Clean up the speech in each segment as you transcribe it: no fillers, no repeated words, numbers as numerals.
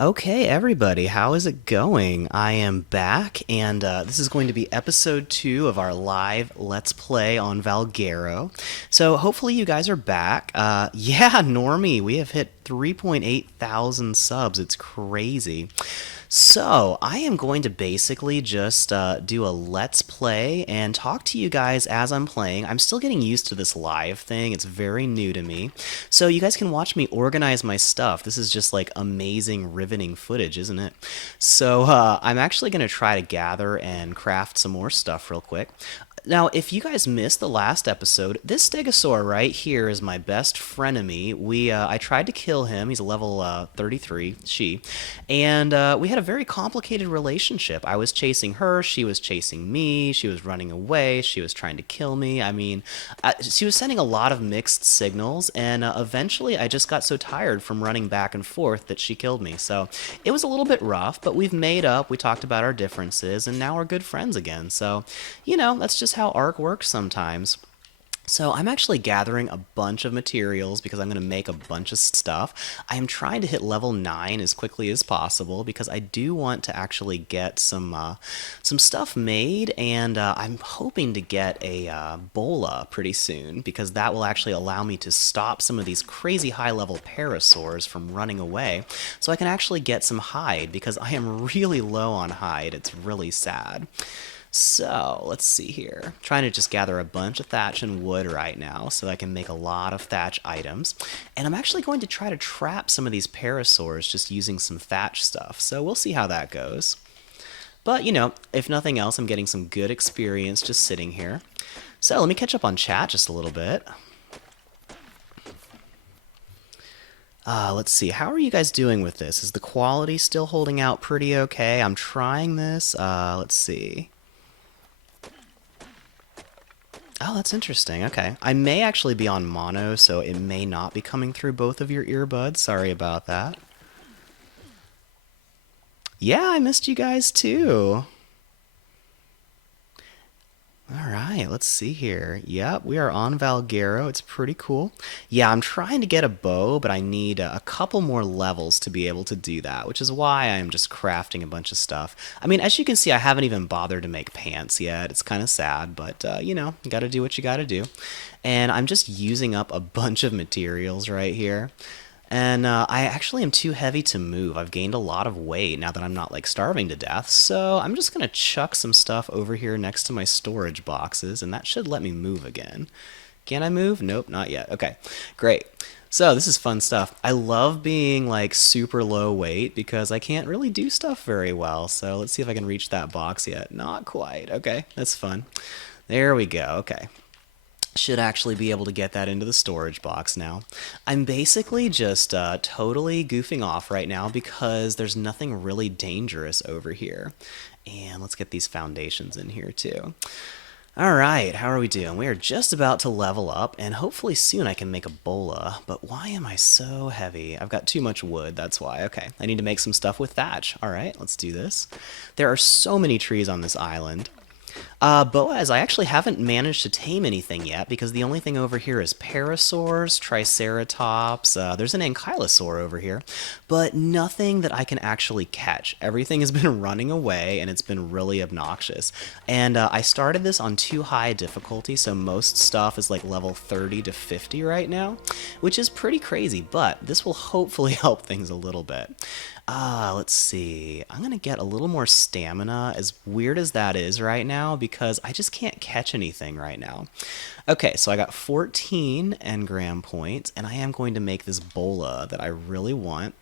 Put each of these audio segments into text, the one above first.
Okay, everybody, how is it going? I am back, and this is going to be episode 2 of our live Let's Play on Valguero. So, hopefully, you guys are back. Yeah, Normie, we have hit 3.8 thousand subs. It's crazy. So, I am going to basically just do a let's play and talk to you guys as I'm playing. I'm still getting used to this live thing, it's very new to me. So, you guys can watch me organize my stuff. This is just like amazing, riveting footage, isn't it? So, I'm actually going to try to gather and craft some more stuff real quick. Now, if you guys missed the last episode, this stegosaur right here is my best frenemy. I tried to kill him. He's a level 33, she, and we had a very complicated relationship. I was chasing her, she was chasing me, she was running away, she was trying to kill me. I mean, she was sending a lot of mixed signals, and eventually I just got so tired from running back and forth that she killed me. So it was a little bit rough, but we've made up. We talked about our differences, and now we're good friends again. So, that's just how Arc works sometimes. So I'm actually gathering a bunch of materials because I'm going to make a bunch of stuff. I am trying to hit level 9 as quickly as possible because I do want to actually get some stuff made, and I'm hoping to get a bola pretty soon because that will actually allow me to stop some of these crazy high level parasaurs from running away, so I can actually get some hide because I am really low on hide. It's really sad. So, let's see here. Trying to just gather a bunch of thatch and wood right now so that I can make a lot of thatch items. And I'm actually going to try to trap some of these parasaurs just using some thatch stuff. So, we'll see how that goes. But, if nothing else, I'm getting some good experience just sitting here. So, let me catch up on chat just a little bit. Let's see. How are you guys doing with this? Is the quality still holding out pretty okay? I'm trying this. Let's see. Oh, that's interesting. Okay. I may actually be on mono, so it may not be coming through both of your earbuds. Sorry about that. Yeah, I missed you guys too. All right, let's see here. Yep, we are on Valguero. It's pretty cool. Yeah, I'm trying to get a bow, but I need a couple more levels to be able to do that, which is why I'm just crafting a bunch of stuff. I mean, as you can see, I haven't even bothered to make pants yet. It's kind of sad, but, you gotta do what you gotta do. And I'm just using up a bunch of materials right here. And I actually am too heavy to move. I've gained a lot of weight now that I'm not like starving to death. So I'm just going to chuck some stuff over here next to my storage boxes, and that should let me move again. Can I move? Nope, not yet. Okay, great. So this is fun stuff. I love being like super low weight because I can't really do stuff very well. So let's see if I can reach that box yet. Not quite. Okay, that's fun. There we go. Okay. Should actually be able to get that into the storage box now. I'm basically just totally goofing off right now because there's nothing really dangerous over here. And let's get these foundations in here too. All right, how are we doing? We are just about to level up, and hopefully soon I can make a bola. But why am I so heavy? I've got too much wood, that's why. Okay, I need to make some stuff with thatch. All right, let's do this. There are so many trees on this island. Boaz, I actually haven't managed to tame anything yet because the only thing over here is parasaurs, triceratops, there's an ankylosaur over here, but nothing that I can actually catch. Everything has been running away and it's been really obnoxious. And I started this on too high a difficulty, so most stuff is like level 30 to 50 right now, which is pretty crazy, but this will hopefully help things a little bit. Let's see. I'm gonna get a little more stamina, as weird as that is right now, because I just can't catch anything right now. Okay, so I got 14 engram points, and I am going to make this bola that I really want.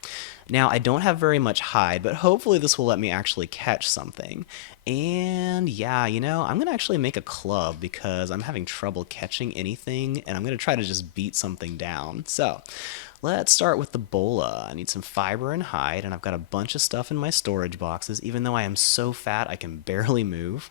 Now, I don't have very much hide, but hopefully this will let me actually catch something. And yeah, I'm gonna actually make a club because I'm having trouble catching anything, and I'm gonna try to just beat something down. So, let's start with the bola. I need some fiber and hide, and I've got a bunch of stuff in my storage boxes, even though I am so fat I can barely move.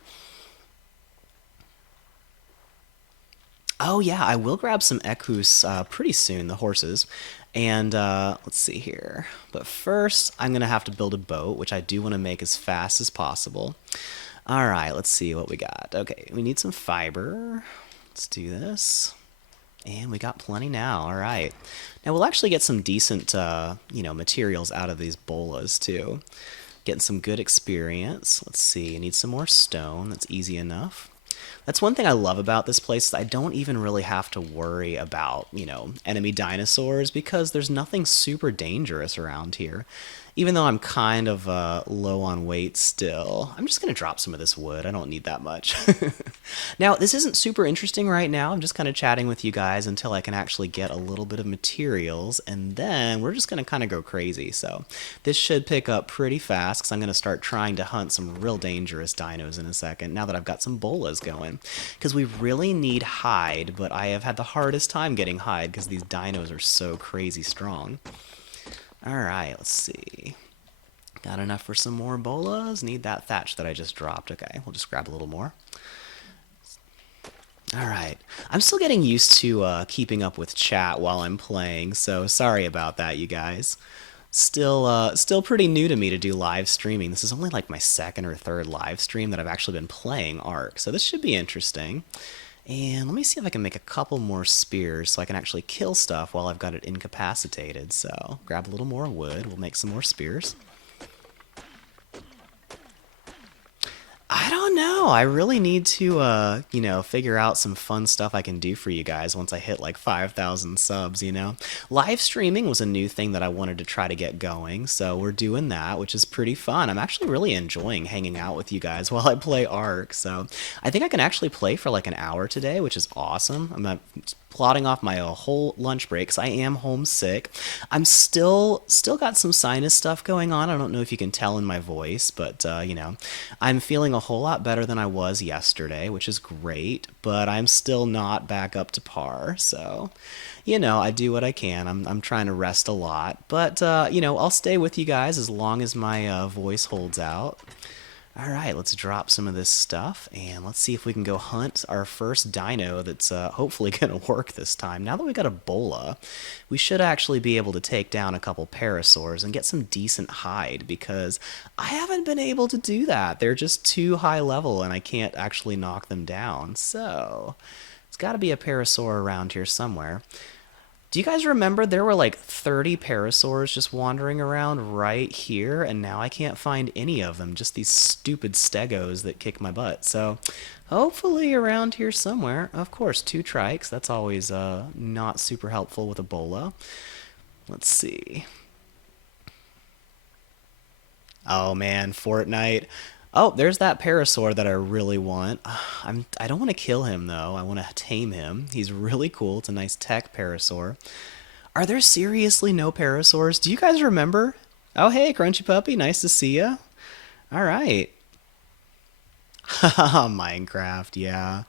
Oh yeah, I will grab some equus pretty soon, the horses. And let's see here. But first, I'm going to have to build a boat, which I do want to make as fast as possible. All right, let's see what we got. Okay, we need some fiber. Let's do this. And we got plenty now. All right. Now we'll actually get some decent, materials out of these bolas too. Getting some good experience. Let's see. I need some more stone. That's easy enough. That's one thing I love about this place is I don't even really have to worry about, enemy dinosaurs because there's nothing super dangerous around here. Even though I'm kind of low on weight still, I'm just going to drop some of this wood. I don't need that much. Now, this isn't super interesting right now. I'm just kind of chatting with you guys until I can actually get a little bit of materials, and then we're just going to kind of go crazy. So this should pick up pretty fast because I'm going to start trying to hunt some real dangerous dinos in a second now that I've got some bolas going. Because we really need hide, but I have had the hardest time getting hide because these dinos are so crazy strong. Alright, let's see. Got enough for some more bolas? Need that thatch that I just dropped. Okay, we'll just grab a little more. Alright. I'm still getting used to keeping up with chat while I'm playing, so sorry about that, you guys. Still pretty new to me to do live streaming. This is only like my second or third live stream that I've actually been playing Ark, so this should be interesting. And let me see if I can make a couple more spears so I can actually kill stuff while I've got it incapacitated. So grab a little more wood. We'll make some more spears. I don't know. I really need to, figure out some fun stuff I can do for you guys once I hit like 5,000 subs, Live streaming was a new thing that I wanted to try to get going, so we're doing that, which is pretty fun. I'm actually really enjoying hanging out with you guys while I play Ark, so I think I can actually play for like an hour today, which is awesome. I'm not plotting off my whole lunch break because I am homesick. I'm still got some sinus stuff going on. I don't know if you can tell in my voice, but I'm feeling a whole lot better than I was yesterday, which is great, but I'm still not back up to par. So, I do what I can. I'm trying to rest a lot, but I'll stay with you guys as long as my voice holds out. All right, let's drop some of this stuff, and let's see if we can go hunt our first dino that's hopefully going to work this time. Now that we got a bola, we should actually be able to take down a couple parasaurs and get some decent hide, because I haven't been able to do that. They're just too high level, and I can't actually knock them down. So, it's got to be a parasaur around here somewhere. Do you guys remember there were like 30 parasaurs just wandering around right here, and now I can't find any of them, just these stupid stegos that kick my butt. So hopefully around here somewhere. Of course, 2 trikes, that's always not super helpful with a bola. Let's see. Oh man, Fortnite. Oh, there's that parasaur that I really want. I don't want to kill him, though. I want to tame him. He's really cool. It's a nice Tek Parasaur. Are there seriously no parasaurs? Do you guys remember? Oh, hey, Crunchy Puppy. Nice to see ya. All right. Minecraft, yeah.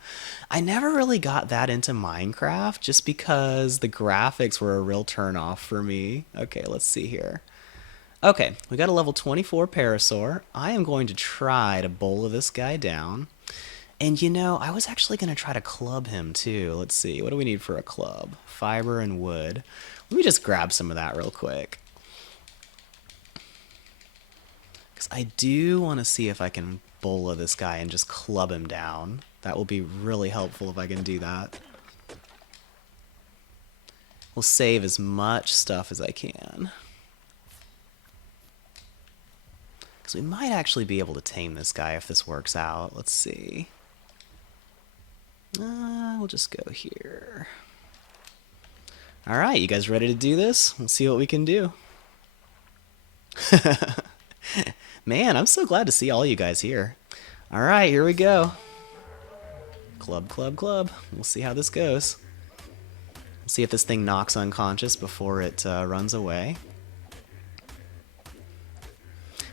I never really got that into Minecraft just because the graphics were a real turnoff for me. Okay, let's see here. Okay, we got a level 24 Parasaur. I am going to try to bola this guy down. And I was actually going to try to club him too. Let's see, what do we need for a club? Fiber and wood. Let me just grab some of that real quick. Because I do want to see if I can bola this guy and just club him down. That will be really helpful if I can do that. We'll save as much stuff as I can. So we might actually be able to tame this guy if this works out. Let's see. We'll just go here. Alright, you guys ready to do this? We'll see what we can do. Man, I'm so glad to see all you guys here. Alright, here we go. Club, club, club. We'll see how this goes. We'll see if this thing knocks unconscious before it runs away.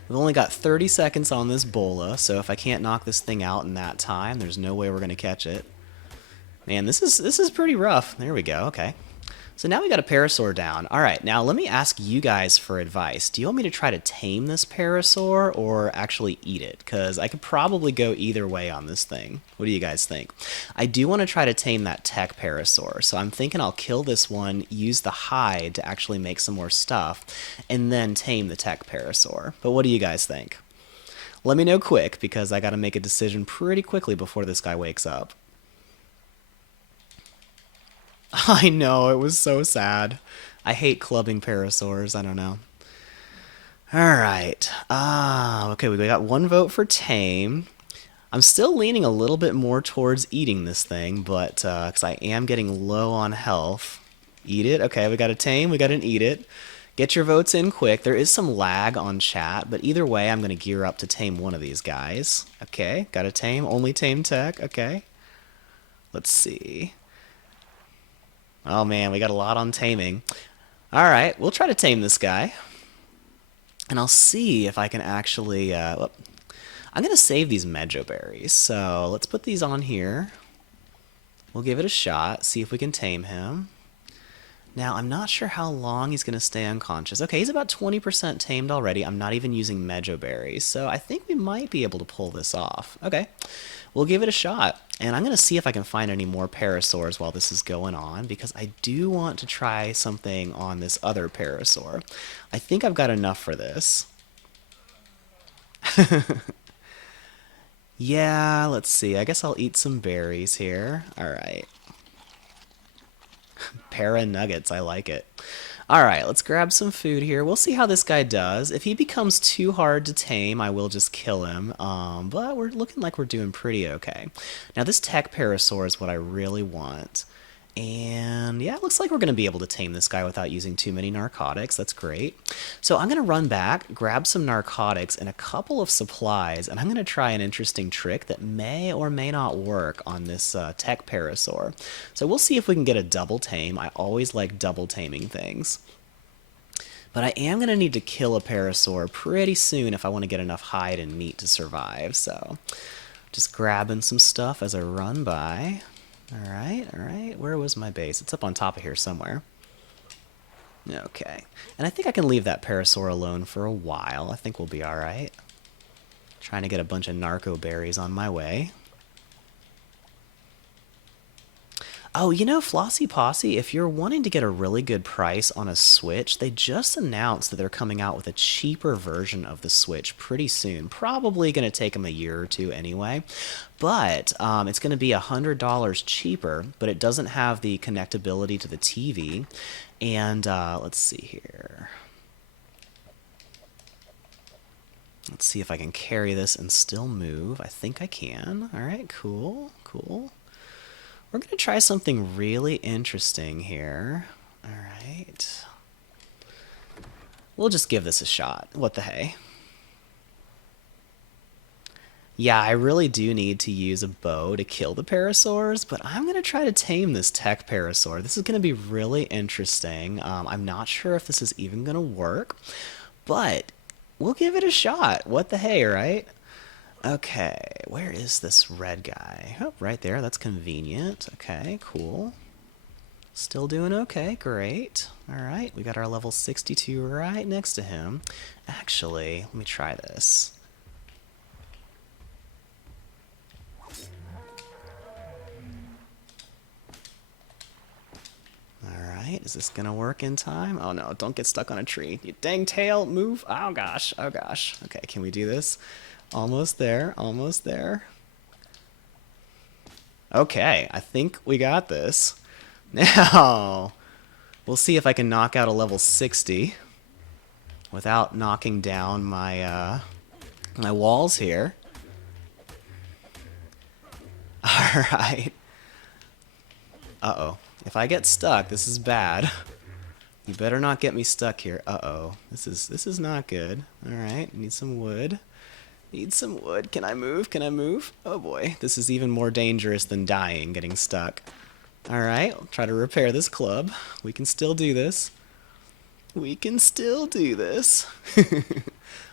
We've only got 30 seconds on this bola, so if I can't knock this thing out in that time, there's no way we're going to catch it. Man, this is pretty rough. There we go, okay. So now we got a parasaur down. Alright, now let me ask you guys for advice. Do you want me to try to tame this parasaur or actually eat it? Because I could probably go either way on this thing. What do you guys think? I do want to try to tame that Tek Parasaur, so I'm thinking I'll kill this one, use the hide to actually make some more stuff, and then tame the Tek Parasaur. But what do you guys think? Let me know quick, because I got to make a decision pretty quickly before this guy wakes up. I know, it was so sad. I hate clubbing parasaurs, I don't know. Alright. Okay, we got one vote for tame. I'm still leaning a little bit more towards eating this thing, but because I am getting low on health. Eat it. Okay, we got a tame, we got an eat it. Get your votes in quick. There is some lag on chat, but either way, I'm going to gear up to tame one of these guys. Okay, got a tame. Only tame tech. Okay. Let's see. Oh man, we got a lot on taming. Alright, we'll try to tame this guy. And I'll see if I can actually... I'm going to save these Mejo berries, so let's put these on here. We'll give it a shot, see if we can tame him. Now, I'm not sure how long he's going to stay unconscious. Okay, he's about 20% tamed already. I'm not even using Mejo berries, so I think we might be able to pull this off. Okay, we'll give it a shot. And I'm going to see if I can find any more parasaurs while this is going on, because I do want to try something on this other parasaur. I think I've got enough for this. Yeah, let's see. I guess I'll eat some berries here. All right. Para nuggets, I like it. All right, let's grab some food here. We'll see how this guy does. If he becomes too hard to tame, I will just kill him. But we're looking like we're doing pretty okay. Now, this Tek Parasaur is what I really want. And yeah, it looks like we're going to be able to tame this guy without using too many narcotics. That's great. So I'm going to run back, grab some narcotics and a couple of supplies, and I'm going to try an interesting trick that may or may not work on this Tek Parasaur. So we'll see if we can get a double tame. I always like double taming things. But I am going to need to kill a Parasaur pretty soon if I want to get enough hide and meat to survive. So just grabbing some stuff as I run by. Alright, alright. Where was my base? It's up on top of here somewhere. Okay. And I think I can leave that Parasaur alone for a while. I think we'll be alright. Trying to get a bunch of narco berries on my way. Oh, you know, Flossy Posse, if you're wanting to get a really good price on a Switch, they just announced that they're coming out with a cheaper version of the Switch pretty soon. Probably going to take them a year or two anyway. But it's going to be $100 cheaper, but it doesn't have the connectability to the TV. And let's see here. Let's see if I can carry this and still move. I think I can. All right, cool, cool. We're going to try something really interesting here. All right. We'll just give this a shot. What the hey? Yeah, I really do need to use a bow to kill the parasaurs, but I'm going to try to tame this Tek Parasaur. This is going to be really interesting. I'm not sure if this is even going to work, but we'll give it a shot. What the hey, right? Okay, where is this red guy? Oh, right there. That's convenient. Okay, cool. Still doing okay. Great. All right, we got our level 62 right next to him. Actually, let me try this. Alright, is this gonna work in time? Oh no, don't get stuck on a tree. You dang tail, move! Oh gosh, oh gosh. Okay, can we do this? Almost there, almost there. Okay, I think we got this. Now, we'll see if I can knock out a level 60 without knocking down my, my walls here. Alright. Uh-oh. If I get stuck, this is bad. You better not get me stuck here. Uh-oh. This is not good. Alright, need some wood. Need some wood. Can I move? Can I move? Oh boy. This is even more dangerous than dying, getting stuck. Alright, I'll try to repair this club. We can still do this. We can still do this.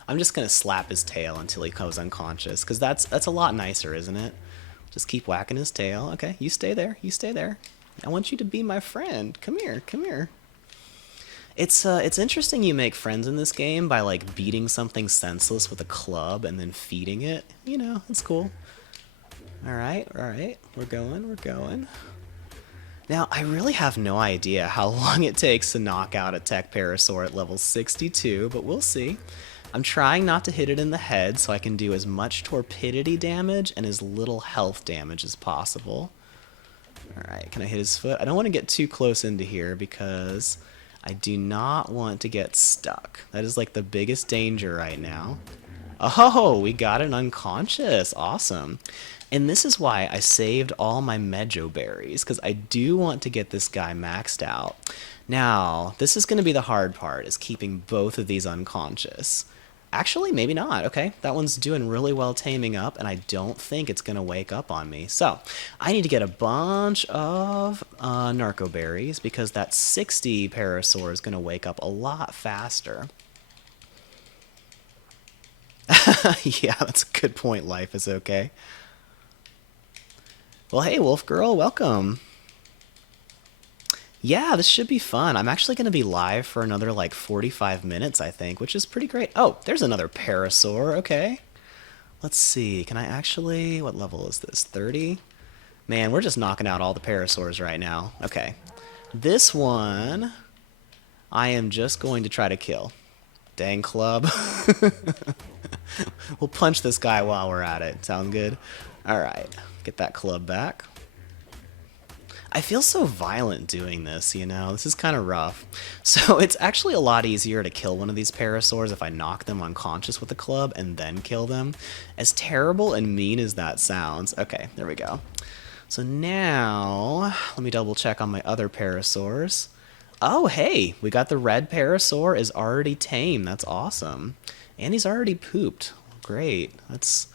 I'm just gonna slap his tail until he goes unconscious, because that's a lot nicer, isn't it? Just keep whacking his tail. Okay, you stay there. You stay there. I want you to be my friend. Come here. Come here. It's interesting you make friends in this game by like beating something senseless with a club and then feeding it. You know, it's cool. Alright, alright. We're going, we're going. Now, I really have no idea how long it takes to knock out a Tek Parasaur at level 62, but we'll see. I'm trying not to hit it in the head so I can do as much torpidity damage and as little health damage as possible. Alright, can I hit his foot? I don't want to get too close into here because I do not want to get stuck. That is like the biggest danger right now. Oh, we got an unconscious. Awesome. And this is why I saved all my Mejo berries, because I do want to get this guy maxed out. Now, this is going to be the hard part, is keeping both of these unconscious. Actually, maybe not. Okay, that one's doing really well taming up, and I don't think it's going to wake up on me. So, I need to get a bunch of narco berries, because that 60 Parasaur is going to wake up a lot faster. Yeah, that's a good point. Life is okay. Well, hey, Wolf Girl, welcome. Yeah, this should be fun. I'm actually going to be live for another like 45 minutes, I think, which is pretty great. Oh, there's another Parasaur. Okay. Let's see. Can I actually... What level is this? 30? Man, we're just knocking out all the Parasaurs right now. Okay. This one, I am just going to try to kill. Dang club. We'll punch this guy while we're at it. Sound good? Alright. Get that club back. I feel so violent doing this, you know? This is kind of rough. So it's actually a lot easier to kill one of these Parasaurs if I knock them unconscious with a club and then kill them. As terrible and mean as that sounds. Okay, there we go. So now, let me double check on my other Parasaurs. Oh, hey, we got the red Parasaur is already tame. That's awesome. And he's already pooped. Great. That's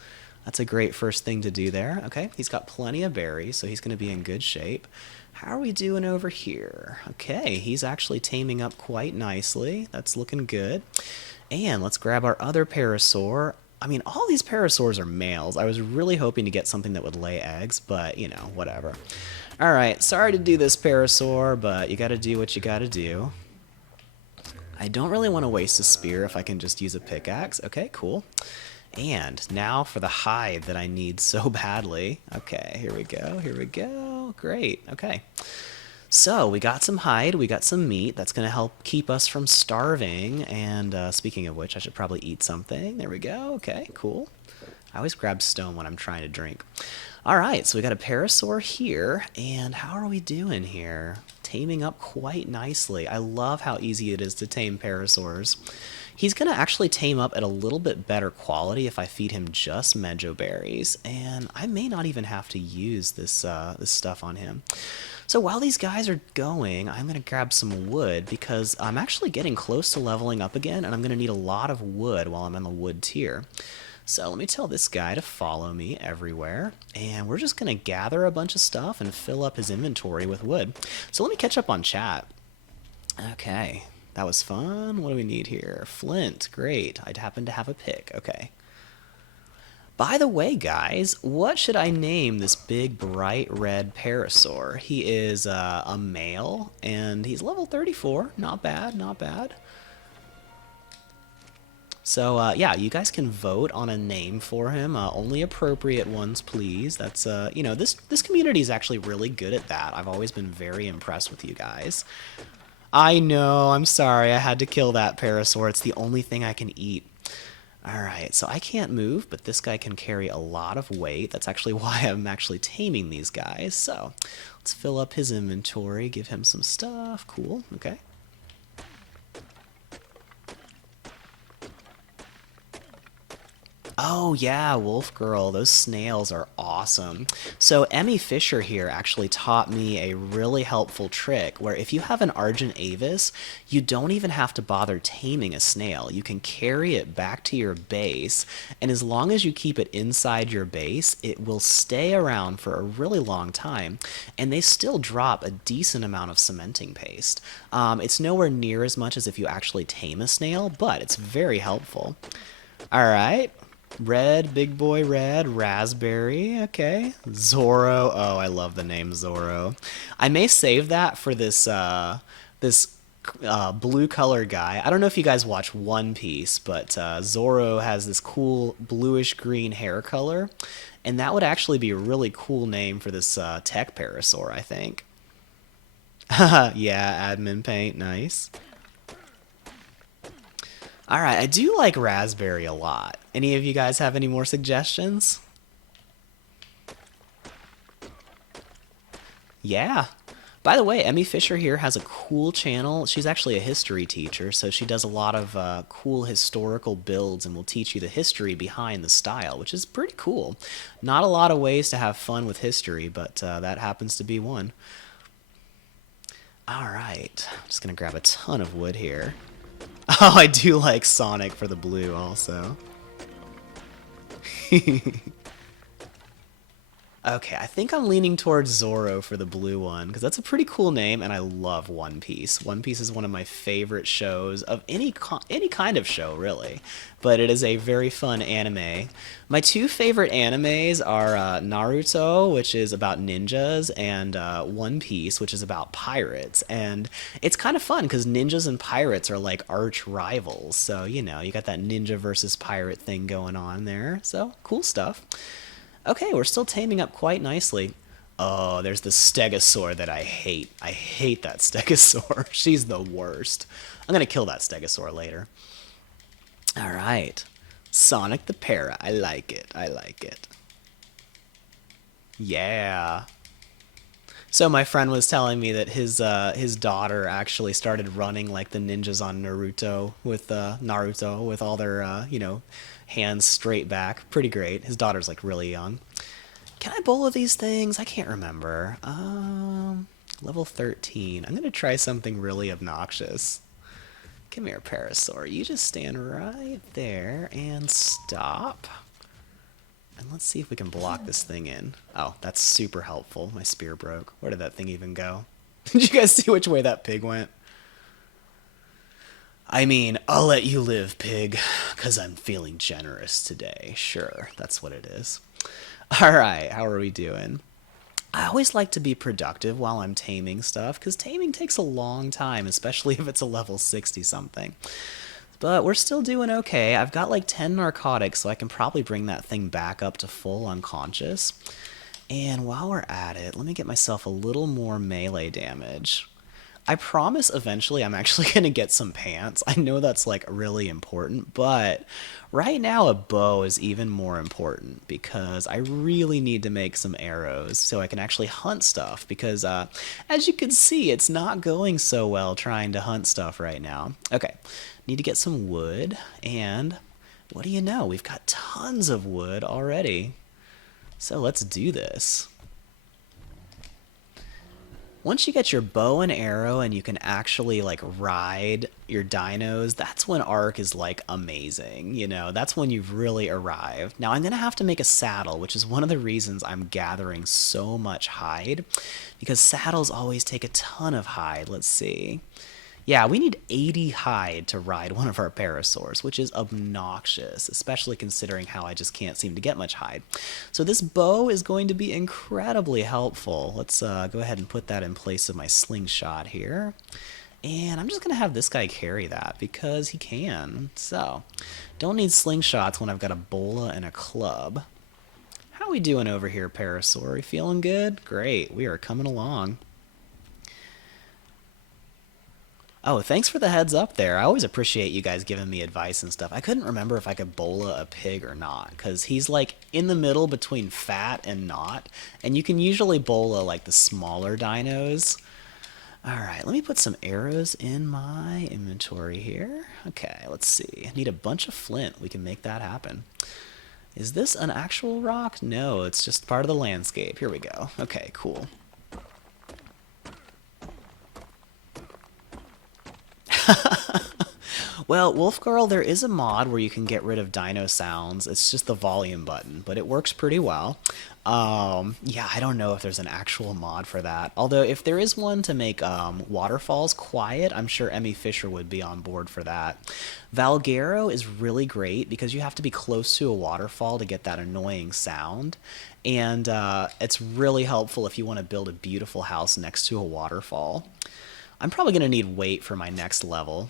a great first thing to do there. Okay, he's got plenty of berries, so he's going to be in good shape. How are we doing over here? Okay, he's actually taming up quite nicely. That's looking good. And let's grab our other Parasaur. I mean, all these Parasaurs are males. I was really hoping to get something that would lay eggs, but, you know, whatever. Alright, sorry to do this, Parasaur, but you gotta do what you gotta do. I don't really want to waste a spear if I can just use a pickaxe. Okay, cool. And now for the hide that I need so badly. Okay, here we go, here we go. Great, okay. So we got some hide, we got some meat. That's going to help keep us from starving. And speaking of which, I should probably eat something. There we go, okay, cool. I always grab stone when I'm trying to drink. Alright, so we got a Parasaur here. And how are we doing here? Taming up quite nicely. I love how easy it is to tame Parasaurs. He's going to actually tame up at a little bit better quality if I feed him just Mejo berries, and I may not even have to use this stuff on him. So while these guys are going, I'm going to grab some wood because I'm actually getting close to leveling up again, and I'm going to need a lot of wood while I'm in the wood tier. So let me tell this guy to follow me everywhere, and we're just going to gather a bunch of stuff and fill up his inventory with wood. So let me catch up on chat. Okay. That was fun. What do we need here? Flint. Great. I'd happen to have a pick. Okay. By the way, guys, what should I name this big, bright red Parasaur? He is a male, and he's level 34. Not bad, not bad. So, yeah, you guys can vote on a name for him. Only appropriate ones, please. That's, you know, this community is actually really good at that. I've always been very impressed with you guys. I know, I'm sorry, I had to kill that Parasaur. It's the only thing I can eat. Alright, so I can't move, but this guy can carry a lot of weight. That's actually why I'm actually taming these guys. So, let's fill up his inventory, give him some stuff. Cool, okay. Oh yeah, Wolf Girl, those snails are awesome. So Emmy Fisher here actually taught me a really helpful trick where if you have an Argent Avis, you don't even have to bother taming a snail. You can carry it back to your base, and as long as you keep it inside your base, it will stay around for a really long time, and they still drop a decent amount of cementing paste. It's nowhere near as much as if you actually tame a snail, but it's very helpful. Alright. Red, big boy red, raspberry, okay. Zorro, oh, I love the name Zorro. I may save that for this, blue color guy. I don't know if you guys watch One Piece, but Zorro has this cool bluish green hair color, and that would actually be a really cool name for this Tek Parasaur, I think. Yeah, admin paint, nice. Alright, I do like raspberry a lot. Any of you guys have any more suggestions? Yeah. By the way, Emmy Fisher here has a cool channel. She's actually a history teacher, so she does a lot of cool historical builds and will teach you the history behind the style, which is pretty cool. Not a lot of ways to have fun with history, but that happens to be one. All right, I'm just gonna grab a ton of wood here. Oh, I do like Sonic for the blue also. Okay, I think I'm leaning towards Zoro for the blue one, because that's a pretty cool name, and I love One Piece. One Piece is one of my favorite shows of any kind of show, really. But it is a very fun anime. My two favorite animes are Naruto, which is about ninjas, and One Piece, which is about pirates. And it's kind of fun, because ninjas and pirates are like arch rivals. So, you know, you got that ninja versus pirate thing going on there. So, cool stuff. Okay, we're still taming up quite nicely. Oh, there's the stegosaur that I hate. I hate that stegosaur. She's the worst. I'm going to kill that stegosaur later. All right. Sonic the Para. I like it. I like it. Yeah. So my friend was telling me that his daughter actually started running like the ninjas on Naruto with all their hands straight back. Pretty great. His daughter's like really young. Can I bowl of these things? I can't remember. Level 13. I'm gonna try something really obnoxious. Come here, Parasaur. You just stand right there and stop. And let's see if we can block this thing in. Oh, that's super helpful. My spear broke. Where did that thing even go? Did you guys see which way that pig went? I mean, I'll let you live, pig, because I'm feeling generous today. Sure, that's what it is. All right, how are we doing? I always like to be productive while I'm taming stuff, because taming takes a long time, especially if it's a level 60 something. But we're still doing okay. I've got like 10 narcotics, so I can probably bring that thing back up to full unconscious. And while we're at it, let me get myself a little more melee damage. I promise eventually I'm actually going to get some pants. I know that's like really important, but right now a bow is even more important because I really need to make some arrows so I can actually hunt stuff because as you can see, it's not going so well trying to hunt stuff right now. Okay, need to get some wood, and what do you know? We've got tons of wood already. So let's do this. Once you get your bow and arrow and you can actually like ride your dinos, that's when Ark is like amazing. You know, that's when you've really arrived. Now I'm going to have to make a saddle, which is one of the reasons I'm gathering so much hide, because saddles always take a ton of hide. Let's see. Yeah, we need 80 hide to ride one of our parasaurs, which is obnoxious, especially considering how I just can't seem to get much hide. So this bow is going to be incredibly helpful. Let's go ahead and put that in place of my slingshot here. And I'm just going to have this guy carry that because he can. So, don't need slingshots when I've got a bola and a club. How are we doing over here, Parasaur? We feeling good? Great, we are coming along. Oh, thanks for the heads up there. I always appreciate you guys giving me advice and stuff. I couldn't remember if I could bola a pig or not, because he's like in the middle between fat and not, and you can usually bola like the smaller dinos. Alright, let me put some arrows in my inventory here. Okay, let's see. I need a bunch of flint. We can make that happen. Is this an actual rock? No, it's just part of the landscape. Here we go. Okay, cool. Well, Wolf Girl, there is a mod where you can get rid of dino sounds. It's just the volume button, but it works pretty well. Yeah, I don't know if there's an actual mod for that. Although, if there is one to make waterfalls quiet, I'm sure Emmy Fisher would be on board for that. Valguero is really great because you have to be close to a waterfall to get that annoying sound. And it's really helpful if you want to build a beautiful house next to a waterfall. I'm probably going to need weight for my next level,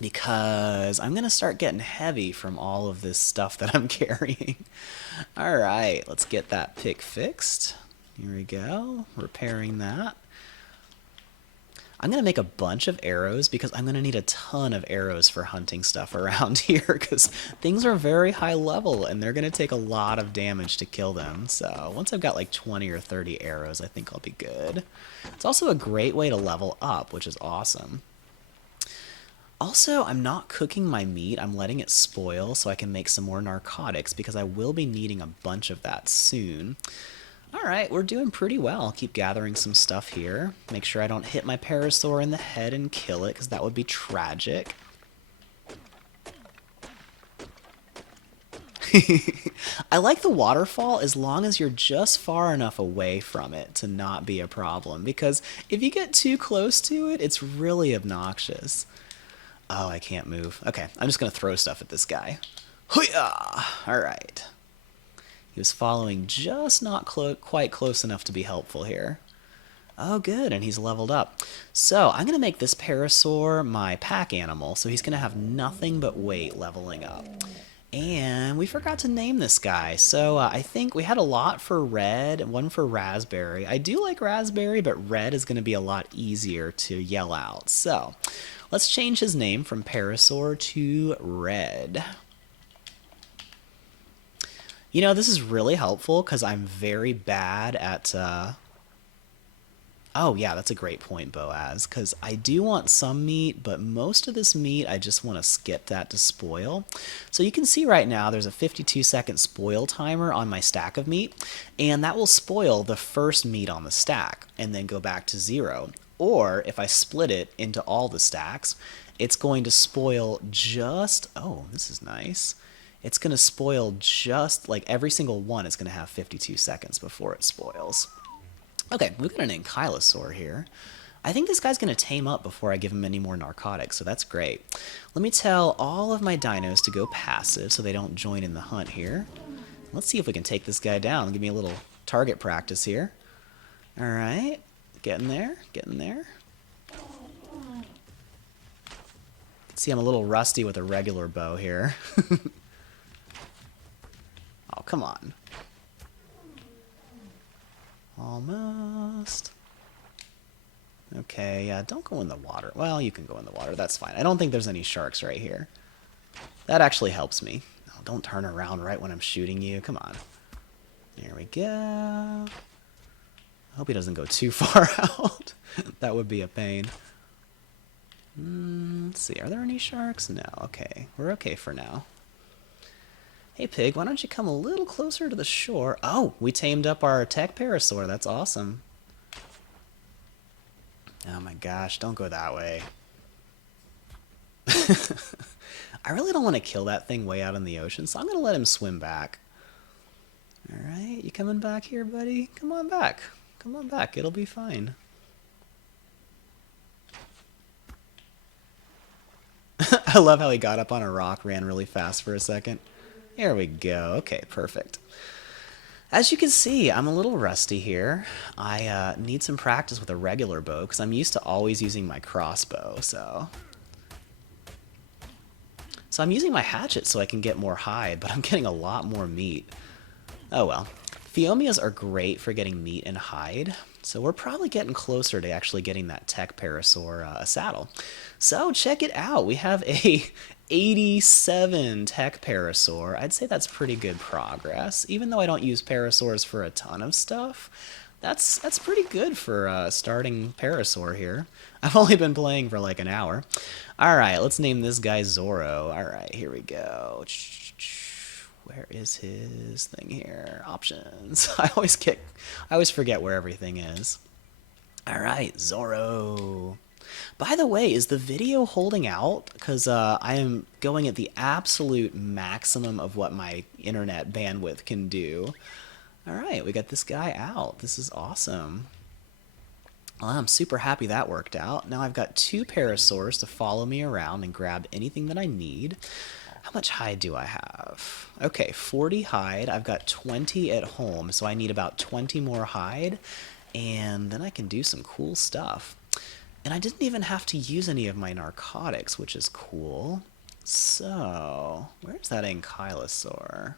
because I'm going to start getting heavy from all of this stuff that I'm carrying. All right, let's get that pick fixed. Here we go, repairing that. I'm going to make a bunch of arrows because I'm going to need a ton of arrows for hunting stuff around here because things are very high level and they're going to take a lot of damage to kill them. So once I've got like 20 or 30 arrows, I think I'll be good. It's also a great way to level up, which is awesome. Also, I'm not cooking my meat. I'm letting it spoil so I can make some more narcotics because I will be needing a bunch of that soon. Alright, we're doing pretty well. I'll keep gathering some stuff here. Make sure I don't hit my parasaur in the head and kill it because that would be tragic. I like the waterfall as long as you're just far enough away from it to not be a problem because if you get too close to it, it's really obnoxious. Oh, I can't move. Okay, I'm just going to throw stuff at this guy. Hoo-yah! Alright. He was following just not quite close enough to be helpful here. Oh, good, and he's leveled up. So, I'm going to make this Parasaur my pack animal, so he's going to have nothing but weight leveling up. And we forgot to name this guy, so I think we had a lot for red and one for raspberry. I do like raspberry, but red is going to be a lot easier to yell out. So, let's change his name from Parasaur to Red. You know, this is really helpful because I'm very bad at... Oh, yeah, that's a great point, Boaz, because I do want some meat, but most of this meat I just want to skip that to spoil. So you can see right now there's a 52-second spoil timer on my stack of meat, and that will spoil the first meat on the stack and then go back to 0. Or if I split it into all the stacks, it's going to spoil just... Oh, this is nice. It's going to spoil just, like every single one is going to have 52 seconds before it spoils. Okay, we've got an Ankylosaur here. I think this guy's going to tame up before I give him any more narcotics, so that's great. Let me tell all of my dinos to go passive so they don't join in the hunt here. Let's see if we can take this guy down. Give me a little target practice here. Alright, getting there, getting there. See, I'm a little rusty with a regular bow here. Oh, come on. Almost. Okay, yeah, don't go in the water. Well, you can go in the water. That's fine. I don't think there's any sharks right here. That actually helps me. Oh, don't turn around right when I'm shooting you. Come on. There we go. I hope he doesn't go too far out. That would be a pain. Let's see. Are there any sharks? No. Okay. We're okay for now. Hey, pig, why don't you come a little closer to the shore? Oh, we tamed up our Tek Parasaur. That's awesome. Oh my gosh, don't go that way. I really don't want to kill that thing way out in the ocean, so I'm going to let him swim back. Alright, you coming back here, buddy? Come on back. Come on back. It'll be fine. I love how he got up on a rock, ran really fast for a second. There we go. Okay, perfect. As you can see, I'm a little rusty here. I need some practice with a regular bow because I'm used to always using my crossbow. So I'm using my hatchet so I can get more hide, but I'm getting a lot more meat. Oh well. Phiomias are great for getting meat and hide, so we're probably getting closer to actually getting that Tek Parasaur a saddle. So check it out. We have a 87 Tek Parasaur. I'd say that's pretty good progress. Even though I don't use Parasaurs for a ton of stuff, that's pretty good for starting Parasaur here. I've only been playing for like an hour. Alright, let's name this guy Zorro. Alright, here we go. Where is his thing here? Options. I always forget where everything is. Alright, Zorro. By the way, is the video holding out? Because I am going at the absolute maximum of what my internet bandwidth can do. Alright, we got this guy out. This is awesome. Well, I'm super happy that worked out. Now I've got 2 Parasaurs to follow me around and grab anything that I need. How much hide do I have? Okay, 40 hide. I've got 20 at home, so I need about 20 more hide. And then I can do some cool stuff. And I didn't even have to use any of my narcotics, which is cool. So, where's that Ankylosaur?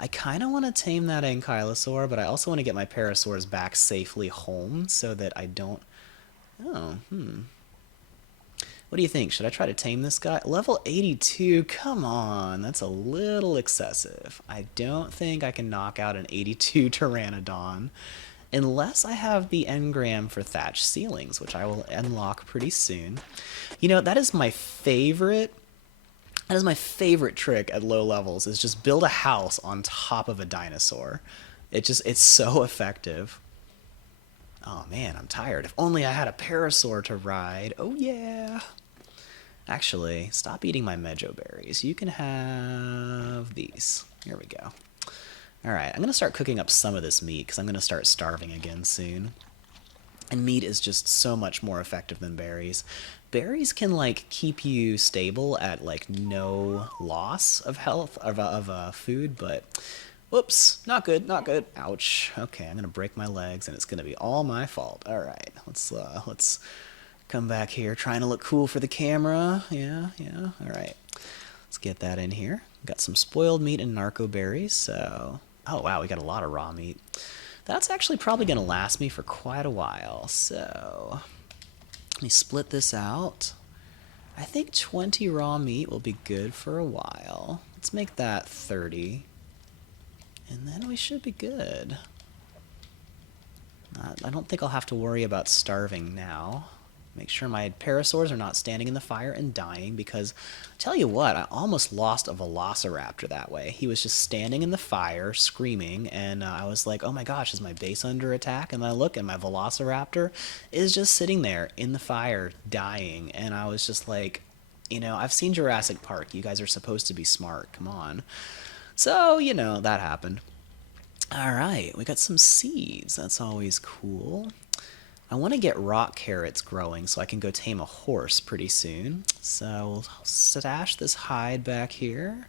I kind of want to tame that Ankylosaur, but I also want to get my Parasaurs back safely home so that I don't... Oh, What do you think? Should I try to tame this guy? Level 82? Come on, that's a little excessive. I don't think I can knock out an 82 Pteranodon unless I have the engram for thatch ceilings, which I will unlock pretty soon. You know, that is my favorite trick at low levels, is just build a house on top of a dinosaur. It's so effective. Oh man, I'm tired. If only I had a Parasaur to ride. Oh yeah. Actually, stop eating my Mejo berries. You can have these. Here we go. Alright, I'm going to start cooking up some of this meat because I'm going to start starving again soon. And meat is just so much more effective than berries. Berries can, like, keep you stable at, like, no loss of health, of food, but... Whoops, not good, not good. Ouch. Okay, I'm going to break my legs, and it's going to be all my fault. Alright, let's come back here, trying to look cool for the camera. Yeah, alright. Let's get that in here. Got some spoiled meat and narco berries, so... Oh, wow, we got a lot of raw meat. That's actually probably going to last me for quite a while, so... Let me split this out. I think 20 raw meat will be good for a while. Let's make that 30. And then we should be good. I don't think I'll have to worry about starving now. Make sure my Parasaurs are not standing in the fire and dying, because, tell you what, I almost lost a Velociraptor that way. He was just standing in the fire, screaming, and I was like, oh my gosh, is my base under attack? And I look, and my Velociraptor is just sitting there in the fire, dying, and I was just like, you know, I've seen Jurassic Park. You guys are supposed to be smart. Come on. So, you know, that happened. Alright, we got some seeds. That's always cool. I want to get rock carrots growing so I can go tame a horse pretty soon. So we'll stash this hide back here.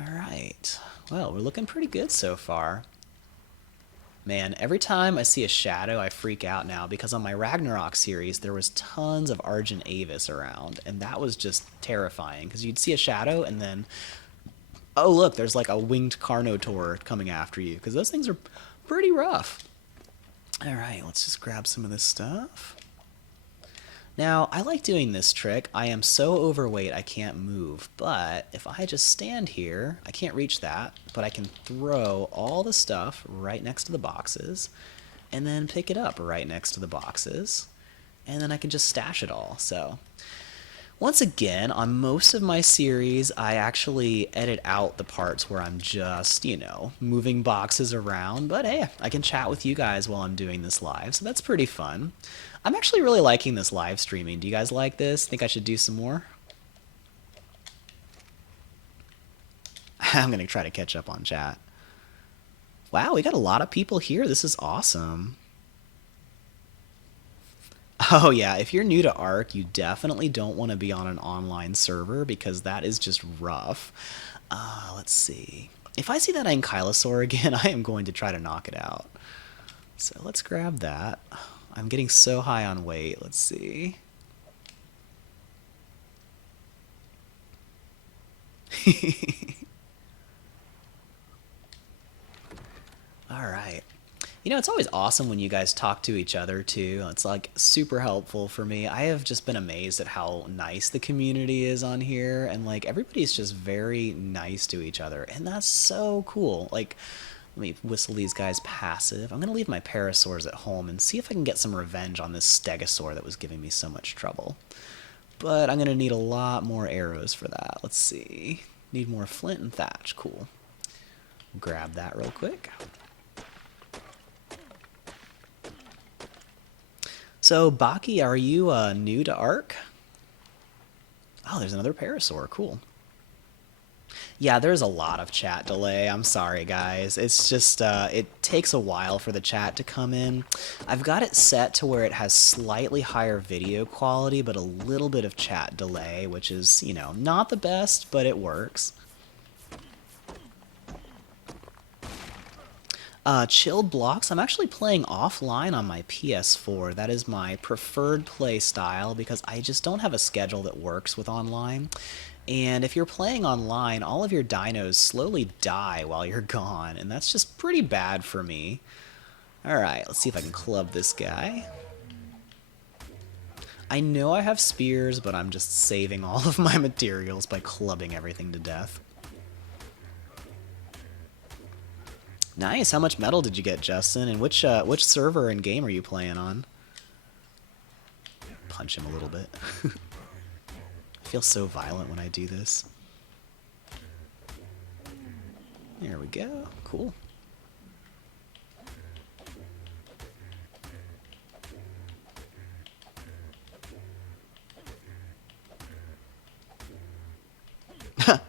Alright. Well, we're looking pretty good so far. Man, every time I see a shadow, I freak out now, because on my Ragnarok series, there was tons of Argent Avis around, and that was just terrifying, because you'd see a shadow, and then, oh look, there's like a winged Carnotaur coming after you, because those things are pretty rough. Alright, let's just grab some of this stuff. Now, I like doing this trick. I am so overweight I can't move, but if I just stand here, I can't reach that, but I can throw all the stuff right next to the boxes, and then pick it up right next to the boxes, and then I can just stash it all. So, once again, on most of my series, I actually edit out the parts where I'm just, you know, moving boxes around. But hey, I can chat with you guys while I'm doing this live, so that's pretty fun. I'm actually really liking this live streaming. Do you guys like this? Think I should do some more? I'm going to try to catch up on chat. Wow, we got a lot of people here. This is awesome. Oh yeah, if you're new to Ark, you definitely don't want to be on an online server, because that is just rough. Let's see. If I see that Ankylosaur again, I am going to try to knock it out. So let's grab that. I'm getting so high on weight. Let's see. Alright. You know, it's always awesome when you guys talk to each other, too. It's, like, super helpful for me. I have just been amazed at how nice the community is on here, and, like, everybody's just very nice to each other, and that's so cool. Like, let me whistle these guys passive. I'm going to leave my Parasaurs at home and see if I can get some revenge on this Stegosaur that was giving me so much trouble. But I'm going to need a lot more arrows for that. Let's see. Need more flint and thatch. Cool. Grab that real quick. So, Baki, are you new to Ark? Oh, there's another Parasaur. Cool. Yeah, there's a lot of chat delay. I'm sorry, guys. It's just, it takes a while for the chat to come in. I've got it set to where it has slightly higher video quality, but a little bit of chat delay, which is, you know, not the best, but it works. Chilled blocks. I'm actually playing offline on my PS4. That is my preferred play style because I just don't have a schedule that works with online. And if you're playing online, all of your dinos slowly die while you're gone, and that's just pretty bad for me. Alright, let's see if I can club this guy. I know I have spears, but I'm just saving all of my materials by clubbing everything to death. Nice. How much metal did you get, Justin? And which server and game are you playing on? Punch him a little bit. I feel so violent when I do this. There we go. Cool.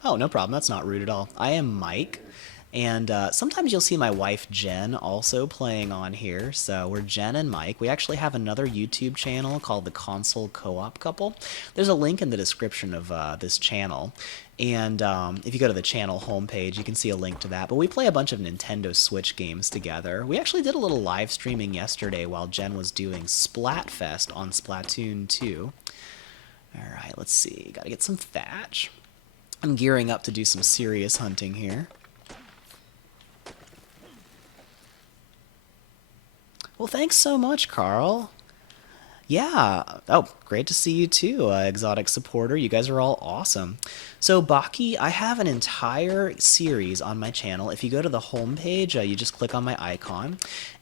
Oh, no problem. That's not rude at all. I am Mike. And sometimes you'll see my wife Jen also playing on here. So we're Jen and Mike. We actually have another YouTube channel called the Console Co-op Couple. There's a link in the description of this channel. And if you go to the channel homepage, you can see a link to that. But we play a bunch of Nintendo Switch games together. We actually did a little live streaming yesterday while Jen was doing Splatfest on Splatoon 2. Alright, let's see. Gotta get some thatch. I'm gearing up to do some serious hunting here. Well, thanks so much, Carl. Yeah. Oh, great to see you too, Exotic Supporter. You guys are all awesome. So, Baki, I have an entire series on my channel. If you go to the homepage, you just click on my icon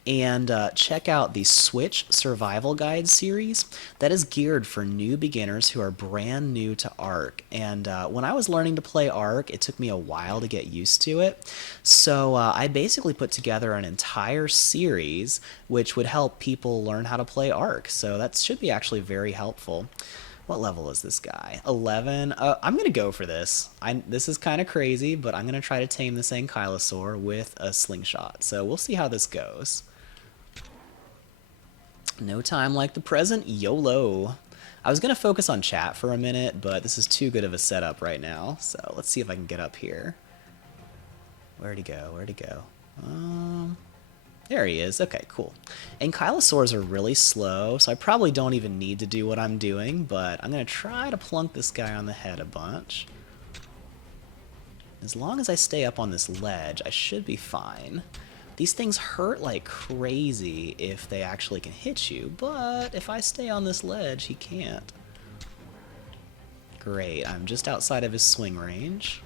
and check out the Switch Survival Guide series. That is geared for new beginners who are brand new to Ark. And when I was learning to play Ark, it took me a while to get used to it. So I basically put together an entire series which would help people learn how to play Ark. So that should be actually very helpful. What level is this guy? 11. I'm going to go for this. This is kind of crazy, but I'm going to try to tame this Ankylosaur with a slingshot. So we'll see how this goes. No time like the present. YOLO. I was going to focus on chat for a minute, but this is too good of a setup right now. So let's see if I can get up here. Where'd he go? Where'd he go? There he is. Okay, cool. Ankylosaurs are really slow, so I probably don't even need to do what I'm doing, but I'm going to try to plunk this guy on the head a bunch. As long as I stay up on this ledge, I should be fine. These things hurt like crazy if they actually can hit you, but if I stay on this ledge, he can't. Great, I'm just outside of his swing range.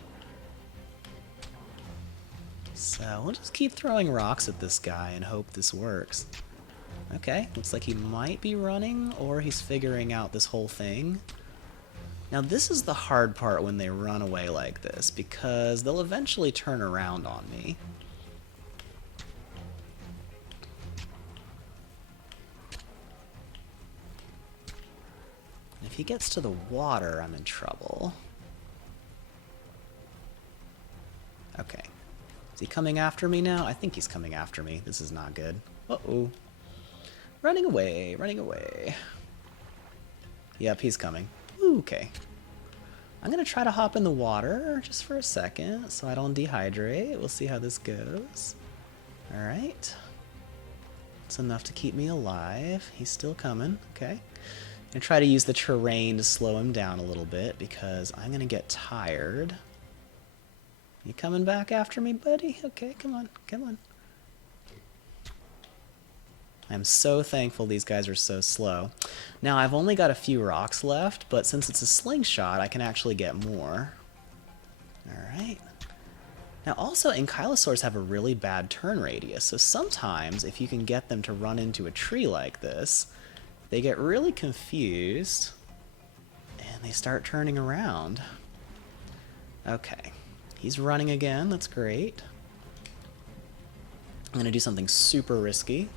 So we'll just keep throwing rocks at this guy and hope this works. Okay, looks like he might be running or he's figuring out this whole thing. Now this is the hard part when they run away like this because they'll eventually turn around on me. If he gets to the water, I'm in trouble. Okay. Is he coming after me now? I think he's coming after me. This is not good. Uh-oh. Running away, running away. Yep, he's coming. Ooh, okay. I'm going to try to hop in the water just for a second so I don't dehydrate. We'll see how this goes. Alright. It's enough to keep me alive. He's still coming. Okay. I'm going to try to use the terrain to slow him down a little bit because I'm going to get tired. You coming back after me, buddy? Okay, come on, come on. I'm so thankful these guys are so slow. Now, I've only got a few rocks left, but since it's a slingshot, I can actually get more. Alright. Now, also, Ankylosaurs have a really bad turn radius, so sometimes, if you can get them to run into a tree like this, they get really confused, and they start turning around. Okay. He's running again, that's great. I'm going to do something super risky.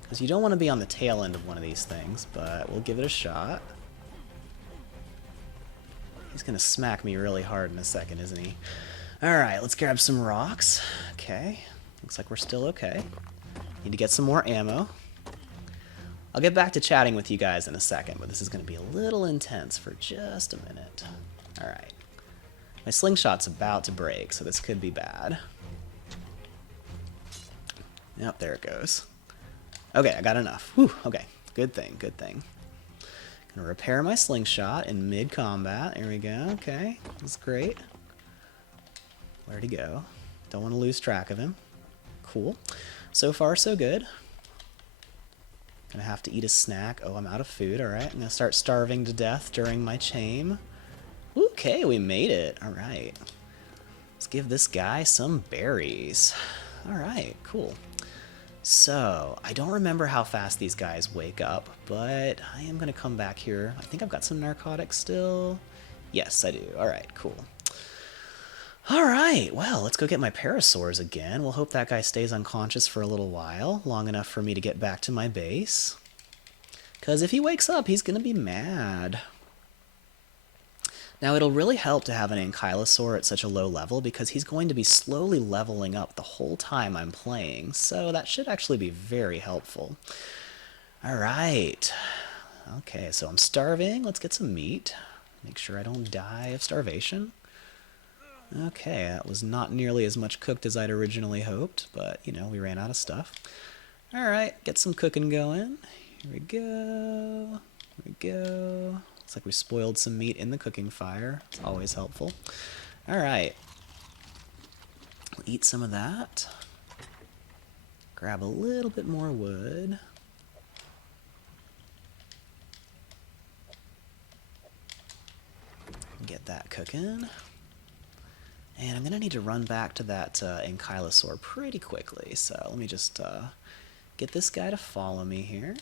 Because you don't want to be on the tail end of one of these things, but we'll give it a shot. He's going to smack me really hard in a second, isn't he? Alright, let's grab some rocks. Okay, looks like we're still okay. Need to get some more ammo. I'll get back to chatting with you guys in a second, but this is going to be a little intense for just a minute. Alright. My slingshot's about to break, so this could be bad. Yep, there it goes. Okay, I got enough. Whew, okay, good thing, good thing. Gonna repair my slingshot in mid-combat. Here we go, okay, that's great. Where'd he go? Don't want to lose track of him. Cool. So far, so good. Gonna have to eat a snack. Oh, I'm out of food, alright. I'm gonna start starving to death during my chain. Okay, we made it. Alright. Let's give this guy some berries. Alright, cool. So, I don't remember how fast these guys wake up, but I am going to come back here. I think I've got some narcotics still. Yes, I do. Alright, cool. Alright, well, let's go get my parasaurs again. We'll hope that guy stays unconscious for a little while, long enough for me to get back to my base. Because if he wakes up, he's going to be mad. Now, it'll really help to have an Ankylosaur at such a low level because he's going to be slowly leveling up the whole time I'm playing, so that should actually be very helpful. Alright. Okay, so I'm starving. Let's get some meat. Make sure I don't die of starvation. Okay, that was not nearly as much cooked as I'd originally hoped, but, you know, we ran out of stuff. Alright, get some cooking going. Here we go. Here we go. Looks like we spoiled some meat in the cooking fire. It's always helpful. Alright. We'll eat some of that. Grab a little bit more wood. Get that cooking. And I'm going to need to run back to that Ankylosaur pretty quickly. So let me just get this guy to follow me here.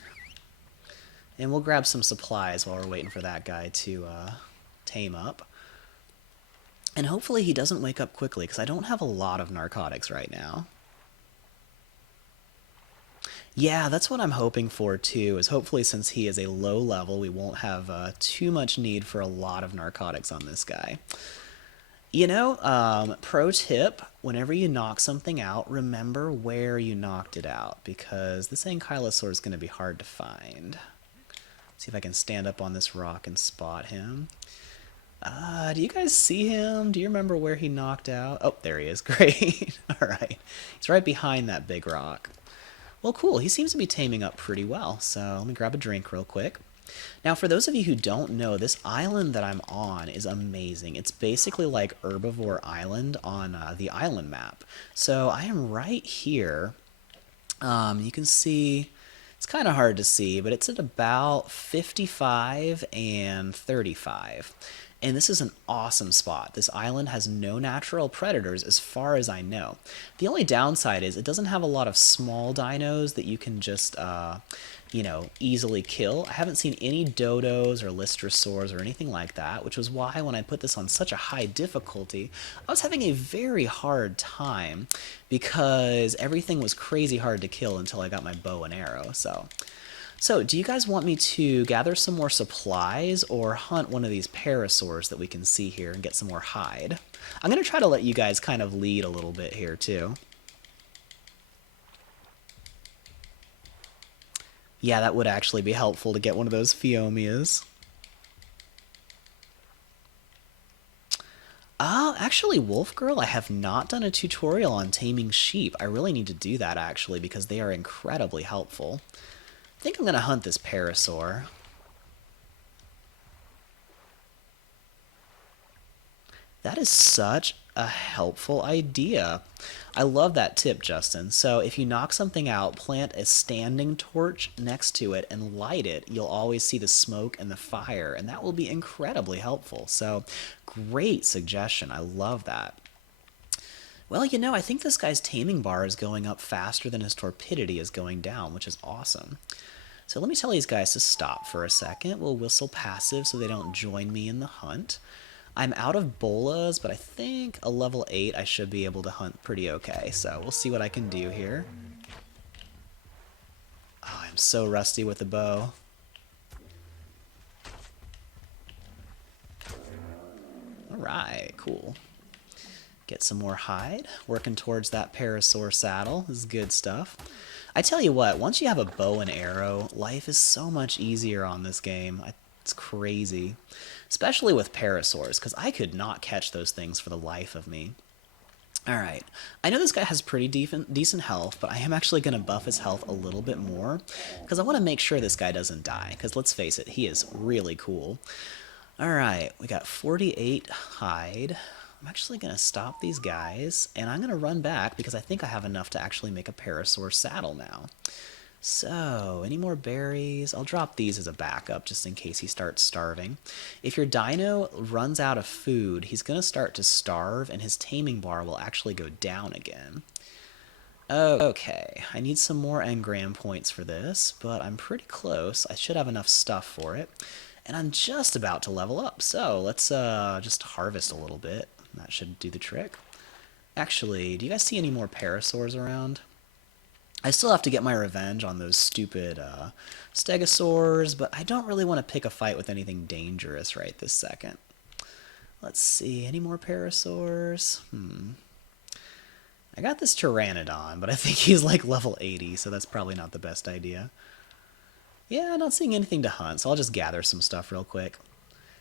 And we'll grab some supplies while we're waiting for that guy to tame up. And hopefully he doesn't wake up quickly, because I don't have a lot of narcotics right now. Yeah, that's what I'm hoping for too, is hopefully since he is a low level, we won't have too much need for a lot of narcotics on this guy. You know, pro tip, whenever you knock something out, remember where you knocked it out, because this Ankylosaur is going to be hard to find. See if I can stand up on this rock and spot him. Do you guys see him? Do you remember where he knocked out? Oh, there he is. Great. Alright. He's right behind that big rock. Well, cool. He seems to be taming up pretty well, so let me grab a drink real quick. Now, for those of you who don't know, this island that I'm on is amazing. It's basically like Herbivore Island on the island map. So I am right here. You can see... It's kind of hard to see, but it's at about 55 and 35. And this is an awesome spot. This island has no natural predators as far as I know. The only downside is it doesn't have a lot of small dinos that you can just, you know, easily kill. I haven't seen any dodos or lystrosaurs or anything like that, which was why when I put this on such a high difficulty, I was having a very hard time because everything was crazy hard to kill until I got my bow and arrow. So do you guys want me to gather some more supplies or hunt one of these parasaurs that we can see here and get some more hide? I'm going to try to let you guys kind of lead a little bit here too. Yeah, that would actually be helpful to get one of those Phiomias. Actually, Wolf Girl, I have not done a tutorial on taming sheep. I really need to do that, actually, because they are incredibly helpful. I think I'm going to hunt this Parasaur. That is such a helpful idea. I love that tip, Justin. So if you knock something out, plant a standing torch next to it and light it. You'll always see the smoke and the fire, and that will be incredibly helpful. So great suggestion. I love that. Well, you know, I think this guy's taming bar is going up faster than his torpidity is going down, which is awesome. So let me tell these guys to stop for a second. We'll whistle passive so they don't join me in the hunt. I'm out of bolas, but I think a level 8 I should be able to hunt pretty okay. So we'll see what I can do here. Oh, I'm so rusty with the bow. Alright, cool. Get some more hide. Working towards that Parasaur saddle. This is good stuff. I tell you what, once you have a bow and arrow, life is so much easier on this game. It's crazy. Especially with Parasaurs, because I could not catch those things for the life of me. Alright, I know this guy has pretty decent health, but I am actually going to buff his health a little bit more, because I want to make sure this guy doesn't die, because let's face it, he is really cool. Alright, we got 48 hide. I'm actually going to stop these guys, and I'm going to run back, because I think I have enough to actually make a Parasaur saddle now. So, any more berries? I'll drop these as a backup just in case he starts starving. If your dino runs out of food, he's going to start to starve and his taming bar will actually go down again. Okay, I need some more engram points for this, but I'm pretty close. I should have enough stuff for it. And I'm just about to level up, so let's just harvest a little bit. That should do the trick. Actually, do you guys see any more parasaurs around? I still have to get my revenge on those stupid stegosaurs, but I don't really want to pick a fight with anything dangerous right this second. Let's see, any more parasaurs? I got this pteranodon, but I think he's like level 80, so that's probably not the best idea. Yeah, not seeing anything to hunt, so I'll just gather some stuff real quick.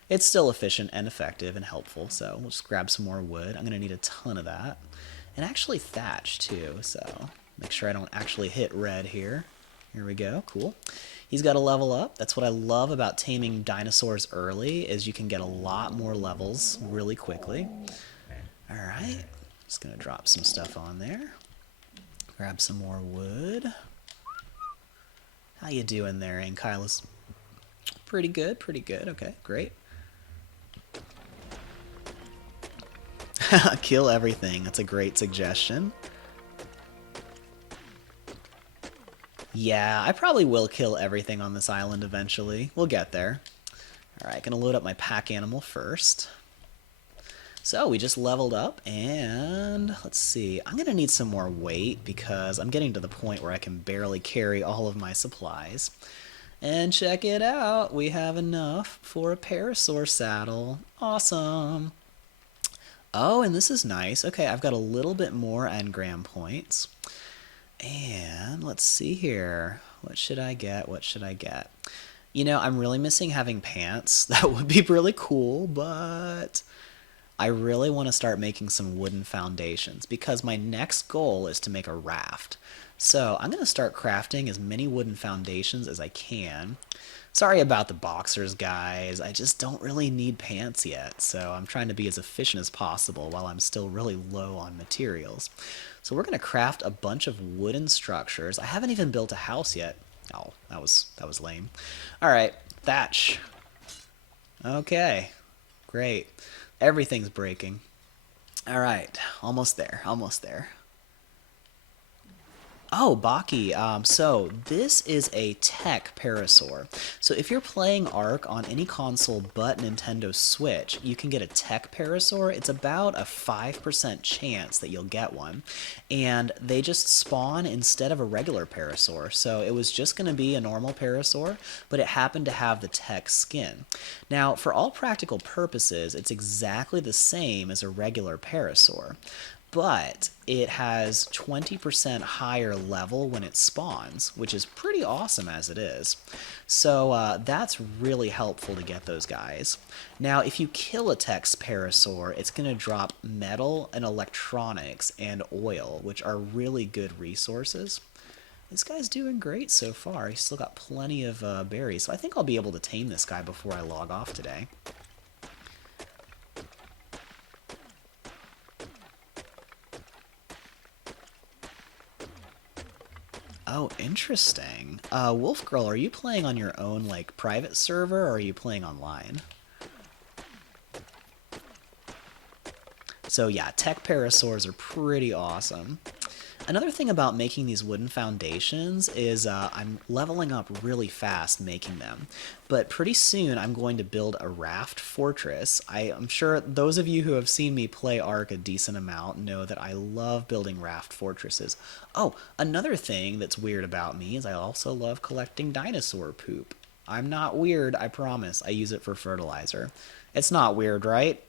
It's still efficient and effective and helpful, so we'll just grab some more wood. I'm going to need a ton of that. And actually thatch, too, so make sure I don't actually hit red here. Here we go, cool. He's got a level up. That's what I love about taming dinosaurs early, is you can get a lot more levels really quickly. Alright, just going to drop some stuff on there. Grab some more wood. How you doing there, Ankylosaurus? Pretty good, okay, great. Kill everything, that's a great suggestion. Yeah, I probably will kill everything on this island eventually. We'll get there. Alright, gonna load up my pack animal first. So, we just leveled up, and let's see. I'm gonna need some more weight because I'm getting to the point where I can barely carry all of my supplies. And check it out, we have enough for a Parasaur saddle. Awesome! Oh, and this is nice. Okay, I've got a little bit more engram points. And let's see here. What should I get? What should I get? You know, I'm really missing having pants. That would be really cool, but I really want to start making some wooden foundations because my next goal is to make a raft. So I'm going to start crafting as many wooden foundations as I can. Sorry about the boxers, guys. I just don't really need pants yet, so I'm trying to be as efficient as possible while I'm still really low on materials. So we're going to craft a bunch of wooden structures. I haven't even built a house yet. Oh, that was lame. All right, thatch. Okay, great. Everything's breaking. All right, almost there, almost there. Oh, Baki. So this is a Tek Parasaur. So if you're playing Ark on any console but Nintendo Switch, you can get a Tek Parasaur. It's about a 5% chance that you'll get one. And they just spawn instead of a regular Parasaur. So it was just going to be a normal Parasaur, but it happened to have the Tek skin. Now, for all practical purposes, it's exactly the same as a regular Parasaur, but it has 20% higher level when it spawns, which is pretty awesome as it is. So that's really helpful to get those guys. Now, if you kill a Tek's Parasaur, it's going to drop metal and electronics and oil, which are really good resources. This guy's doing great so far. He's still got plenty of berries, so I think I'll be able to tame this guy before I log off today. Oh, interesting. Wolf Girl, are you playing on your own, like, private server, or are you playing online? So yeah, Tek Parasaurs are pretty awesome. Another thing about making these wooden foundations is I'm leveling up really fast making them. But pretty soon I'm going to build a raft fortress. I'm sure those of you who have seen me play Ark a decent amount know that I love building raft fortresses. Oh, another thing that's weird about me is I also love collecting dinosaur poop. I'm not weird, I promise. I use it for fertilizer. It's not weird, right?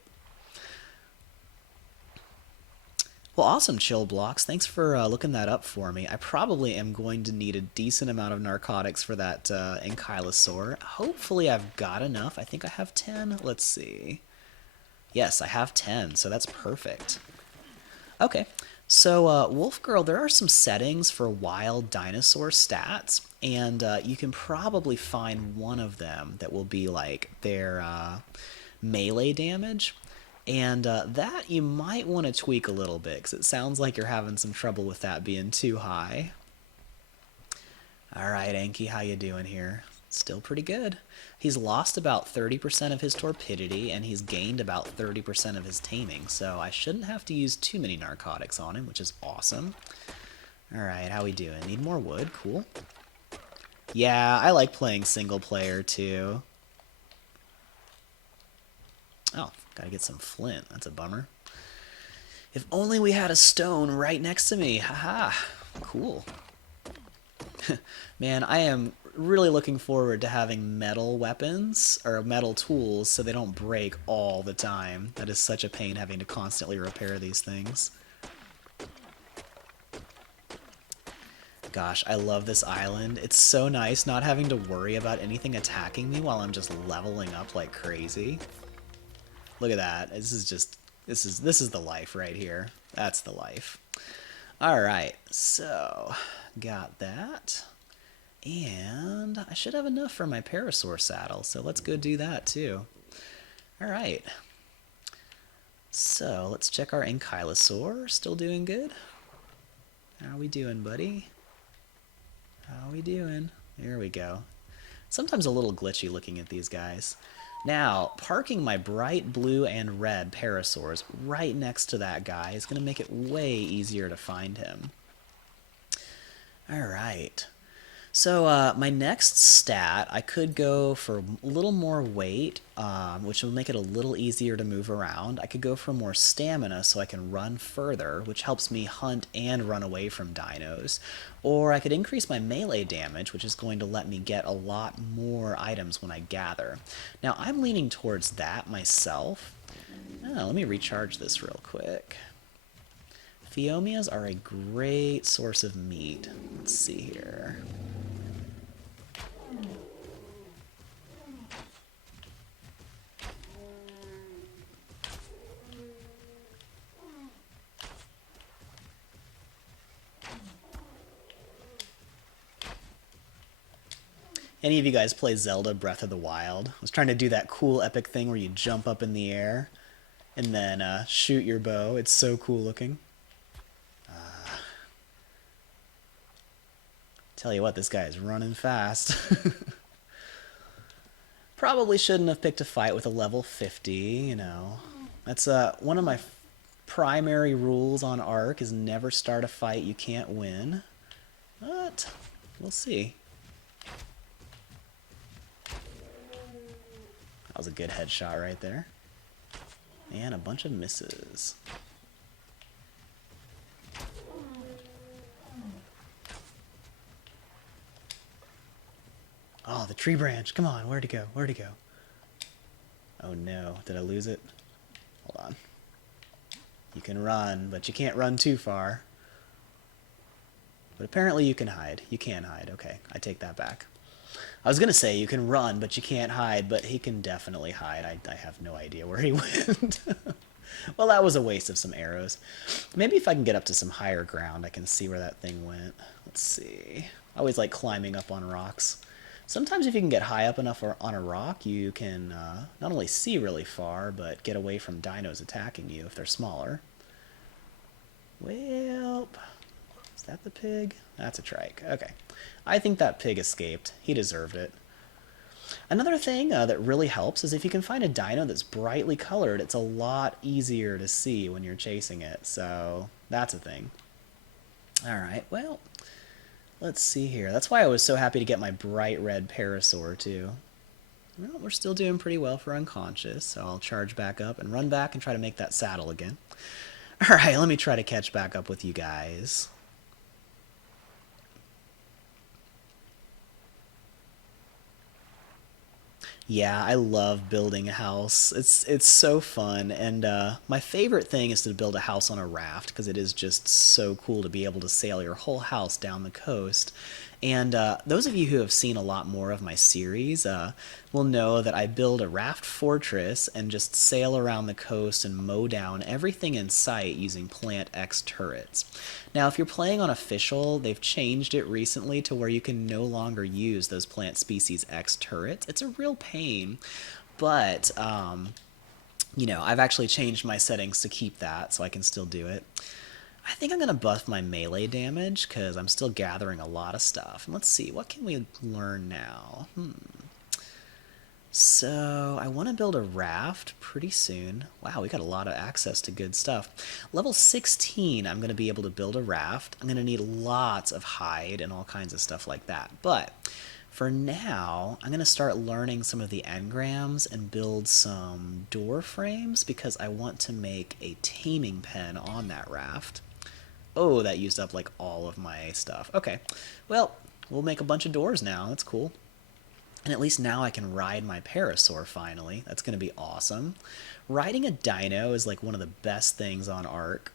Well, awesome, Chill Blocks. Thanks for looking that up for me. I probably am going to need a decent amount of narcotics for that Ankylosaur. Hopefully I've got enough. I think I have 10. Let's see. Yes, I have 10, so that's perfect. Okay, so Wolf Girl, there are some settings for wild dinosaur stats, and you can probably find one of them that will be like their melee damage. And that you might want to tweak a little bit, because it sounds like you're having some trouble with that being too high. All right, Anky, how you doing here? Still pretty good. He's lost about 30% of his torpidity, and he's gained about 30% of his taming, so I shouldn't have to use too many narcotics on him, which is awesome. All right, how we doing? Need more wood? Cool. Yeah, I like playing single player, too. Oh, gotta get some flint. That's a bummer. If only we had a stone right next to me. Haha. Cool. Man, I am really looking forward to having metal weapons or metal tools so they don't break all the time. That is such a pain having to constantly repair these things. Gosh, I love this island. It's so nice not having to worry about anything attacking me while I'm just leveling up like crazy. Look at that. This is the life right here. That's the life. All right. So, got that. And I should have enough for my Parasaur saddle, so let's go do that too. Alright. So, let's check our Ankylosaur. Still doing good? How we doing, buddy? How we doing? There we go. Sometimes a little glitchy looking at these guys. Now, parking my bright blue and red Parasaurs right next to that guy is going to make it way easier to find him. Alright. So my next stat, I could go for a little more weight, which will make it a little easier to move around. I could go for more stamina so I can run further, which helps me hunt and run away from dinos. Or I could increase my melee damage, which is going to let me get a lot more items when I gather. Now I'm leaning towards that myself. Let me recharge this real quick. Phiomias are a great source of meat. Let's see here. Any of you guys play Zelda Breath of the Wild? I was trying to do that cool epic thing where you jump up in the air and then shoot your bow. It's so cool looking. Tell you what, this guy is running fast. Probably shouldn't have picked a fight with a level 50, you know. That's one of my primary rules on Ark is never start a fight you can't win. But we'll see. That was a good headshot right there. And a bunch of misses. Oh, the tree branch. Come on, where'd it go? Where'd it go? Oh no, did I lose it? Hold on. You can run, but you can't run too far. But apparently you can hide. You can hide. Okay, I take that back. I was going to say you can run, but you can't hide, but he can definitely hide. I have no idea where he went. Well, that was a waste of some arrows. Maybe if I can get up to some higher ground, I can see where that thing went. Let's see. I always like climbing up on rocks. Sometimes if you can get high up enough on a rock, you can not only see really far, but get away from dinos attacking you if they're smaller. Well, is that the pig? That's a trike. Okay. I think that pig escaped. He deserved it. Another thing that really helps is if you can find a dino that's brightly colored, it's a lot easier to see when you're chasing it. So that's a thing. Alright, well, let's see here. That's why I was so happy to get my bright red Parasaur, too. Well, we're still doing pretty well for unconscious, so I'll charge back up and run back and try to make that saddle again. Alright, let me try to catch back up with you guys. Yeah, I love building a house. It's so fun, and my favorite thing is to build a house on a raft because it is just so cool to be able to sail your whole house down the coast. And those of you who have seen a lot more of my series will know that I build a raft fortress and just sail around the coast and mow down everything in sight using Plant X turrets. Now, if you're playing on official, they've changed it recently to where you can no longer use those Plant Species X turrets. It's a real pain, but you know, I've actually changed my settings to keep that so I can still do it. I think I'm going to buff my melee damage because I'm still gathering a lot of stuff. And let's see, what can we learn now? So I want to build a raft pretty soon. Wow, we got a lot of access to good stuff. Level 16, I'm going to be able to build a raft. I'm going to need lots of hide and all kinds of stuff like that. But for now, I'm going to start learning some of the engrams and build some door frames because I want to make a taming pen on that raft. Oh, that used up like all of my stuff. Okay, well, we'll make a bunch of doors now. That's cool. And at least now I can ride my Parasaur finally. That's going to be awesome. Riding a dino is like one of the best things on Ark.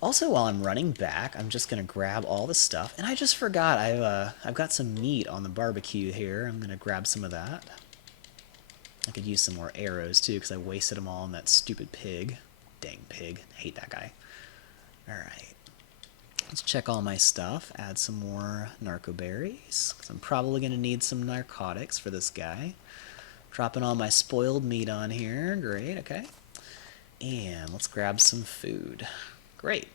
Also, while I'm running back, I'm just going to grab all the stuff. And I just forgot, I've got some meat on the barbecue here. I'm going to grab some of that. I could use some more arrows too because I wasted them all on that stupid pig. Dang pig. Hate that guy. Alright, let's check all my stuff, add some more narco berries, because I'm probably going to need some narcotics for this guy. Dropping all my spoiled meat on here, great, okay. And let's grab some food. Great,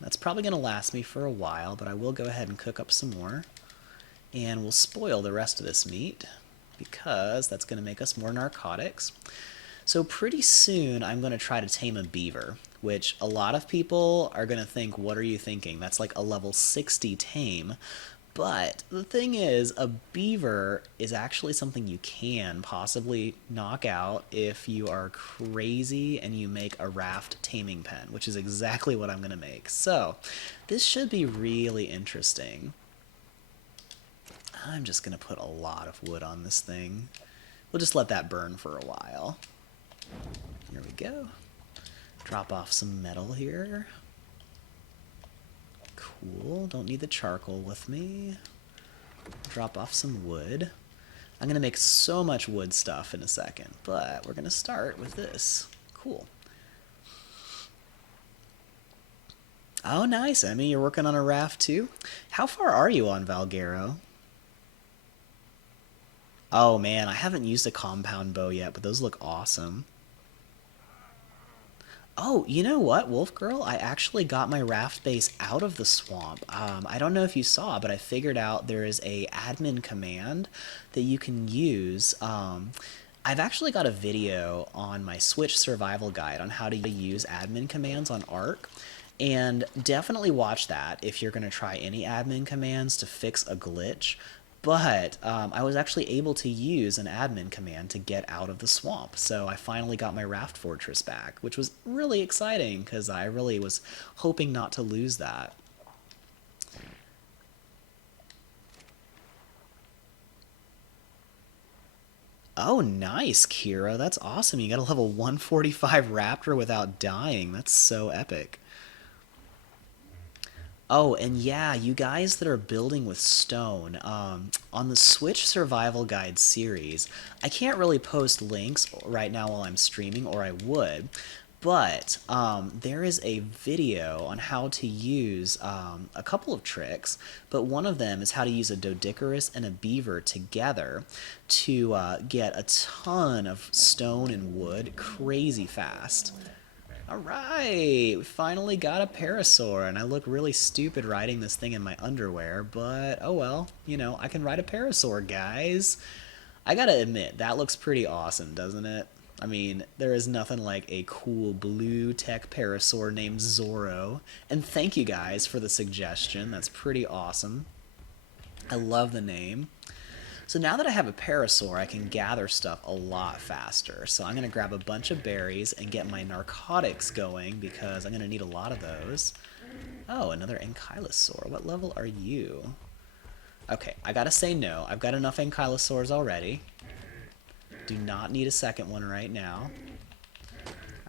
that's probably going to last me for a while, but I will go ahead and cook up some more. And we'll spoil the rest of this meat, because that's going to make us more narcotics. So pretty soon I'm going to try to tame a beaver, which a lot of people are going to think, what are you thinking? That's like a level 60 tame. But the thing is, a beaver is actually something you can possibly knock out if you are crazy and you make a raft taming pen, which is exactly what I'm going to make. So this should be really interesting. I'm just going to put a lot of wood on this thing. We'll just let that burn for a while. Here we go. Drop off some metal here. Cool, don't need the charcoal with me. Drop off some wood. I'm going to make so much wood stuff in a second, but we're going to start with this. Cool. Oh, nice, Emmy, you're working on a raft too? How far are you on Valguero? Oh man, I haven't used a compound bow yet, but those look awesome. Oh, you know what, Wolf Girl? I actually got my raft base out of the swamp. I don't know if you saw, but I figured out there is a admin command that you can use. I've actually got a video on my Switch survival guide on how to use admin commands on Ark. And definitely watch that if you're going to try any admin commands to fix a glitch. But I was actually able to use an admin command to get out of the swamp. So I finally got my raft fortress back, which was really exciting because I really was hoping not to lose that. Oh, nice, Kira. That's awesome. You got a level 145 raptor without dying. That's so epic. Oh, and yeah, you guys that are building with stone, on the Switch Survival Guide series, I can't really post links right now while I'm streaming, or I would, but there is a video on how to use a couple of tricks, but one of them is how to use a Doedicurus and a beaver together to get a ton of stone and wood crazy fast. Alright, we finally got a Parasaur, and I look really stupid riding this thing in my underwear, but oh well, you know, I can ride a Parasaur, guys. I gotta admit, that looks pretty awesome, doesn't it? I mean, there is nothing like a cool blue tech Parasaur named Zorro, and thank you guys for the suggestion, that's pretty awesome. I love the name. So now that I have a Parasaur, I can gather stuff a lot faster. So I'm going to grab a bunch of berries and get my narcotics going because I'm going to need a lot of those. Oh, another Ankylosaur. What level are you? Okay, I gotta say no. I've got enough Ankylosaurs already. Do not need a second one right now.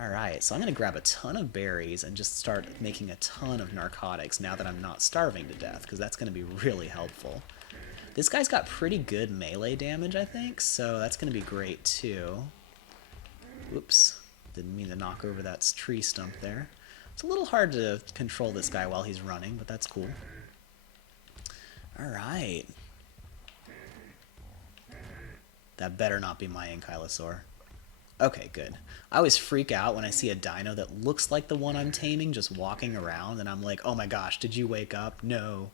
Alright, so I'm going to grab a ton of berries and just start making a ton of narcotics now that I'm not starving to death, because that's going to be really helpful. This guy's got pretty good melee damage, I think, so that's going to be great too. Oops, didn't mean to knock over that tree stump there. It's a little hard to control this guy while he's running, but that's cool. Alright. That better not be my Ankylosaur. Okay, good. I always freak out when I see a dino that looks like the one I'm taming just walking around, and I'm like, oh my gosh, did you wake up? No.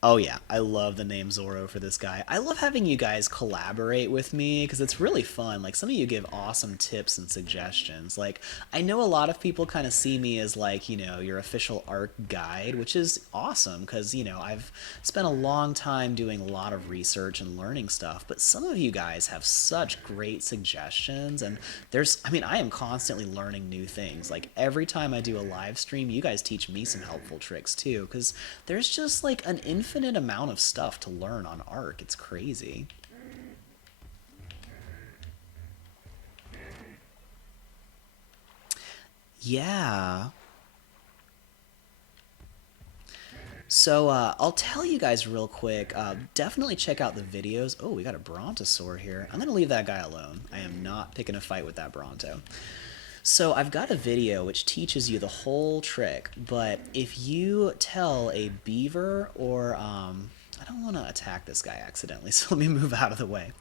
Oh yeah, I love the name Zorro for this guy. I love having you guys collaborate with me because it's really fun. Like, some of you give awesome tips and suggestions. Like, I know a lot of people kind of see me as like, your official art guide, which is awesome because, I've spent a long time doing a lot of research and learning stuff, but some of you guys have such great suggestions, and I am constantly learning new things. Like, every time I do a live stream, you guys teach me some helpful tricks too, because there's just like an infinite amount of stuff to learn on Ark. It's crazy. Yeah. So I'll tell you guys real quick. Definitely check out the videos. Oh, we got a Brontosaur here. I'm gonna leave that guy alone. I am not picking a fight with that Bronto. So I've got a video which teaches you the whole trick, but if you tell a beaver or I don't want to attack this guy accidentally, so let me move out of the way.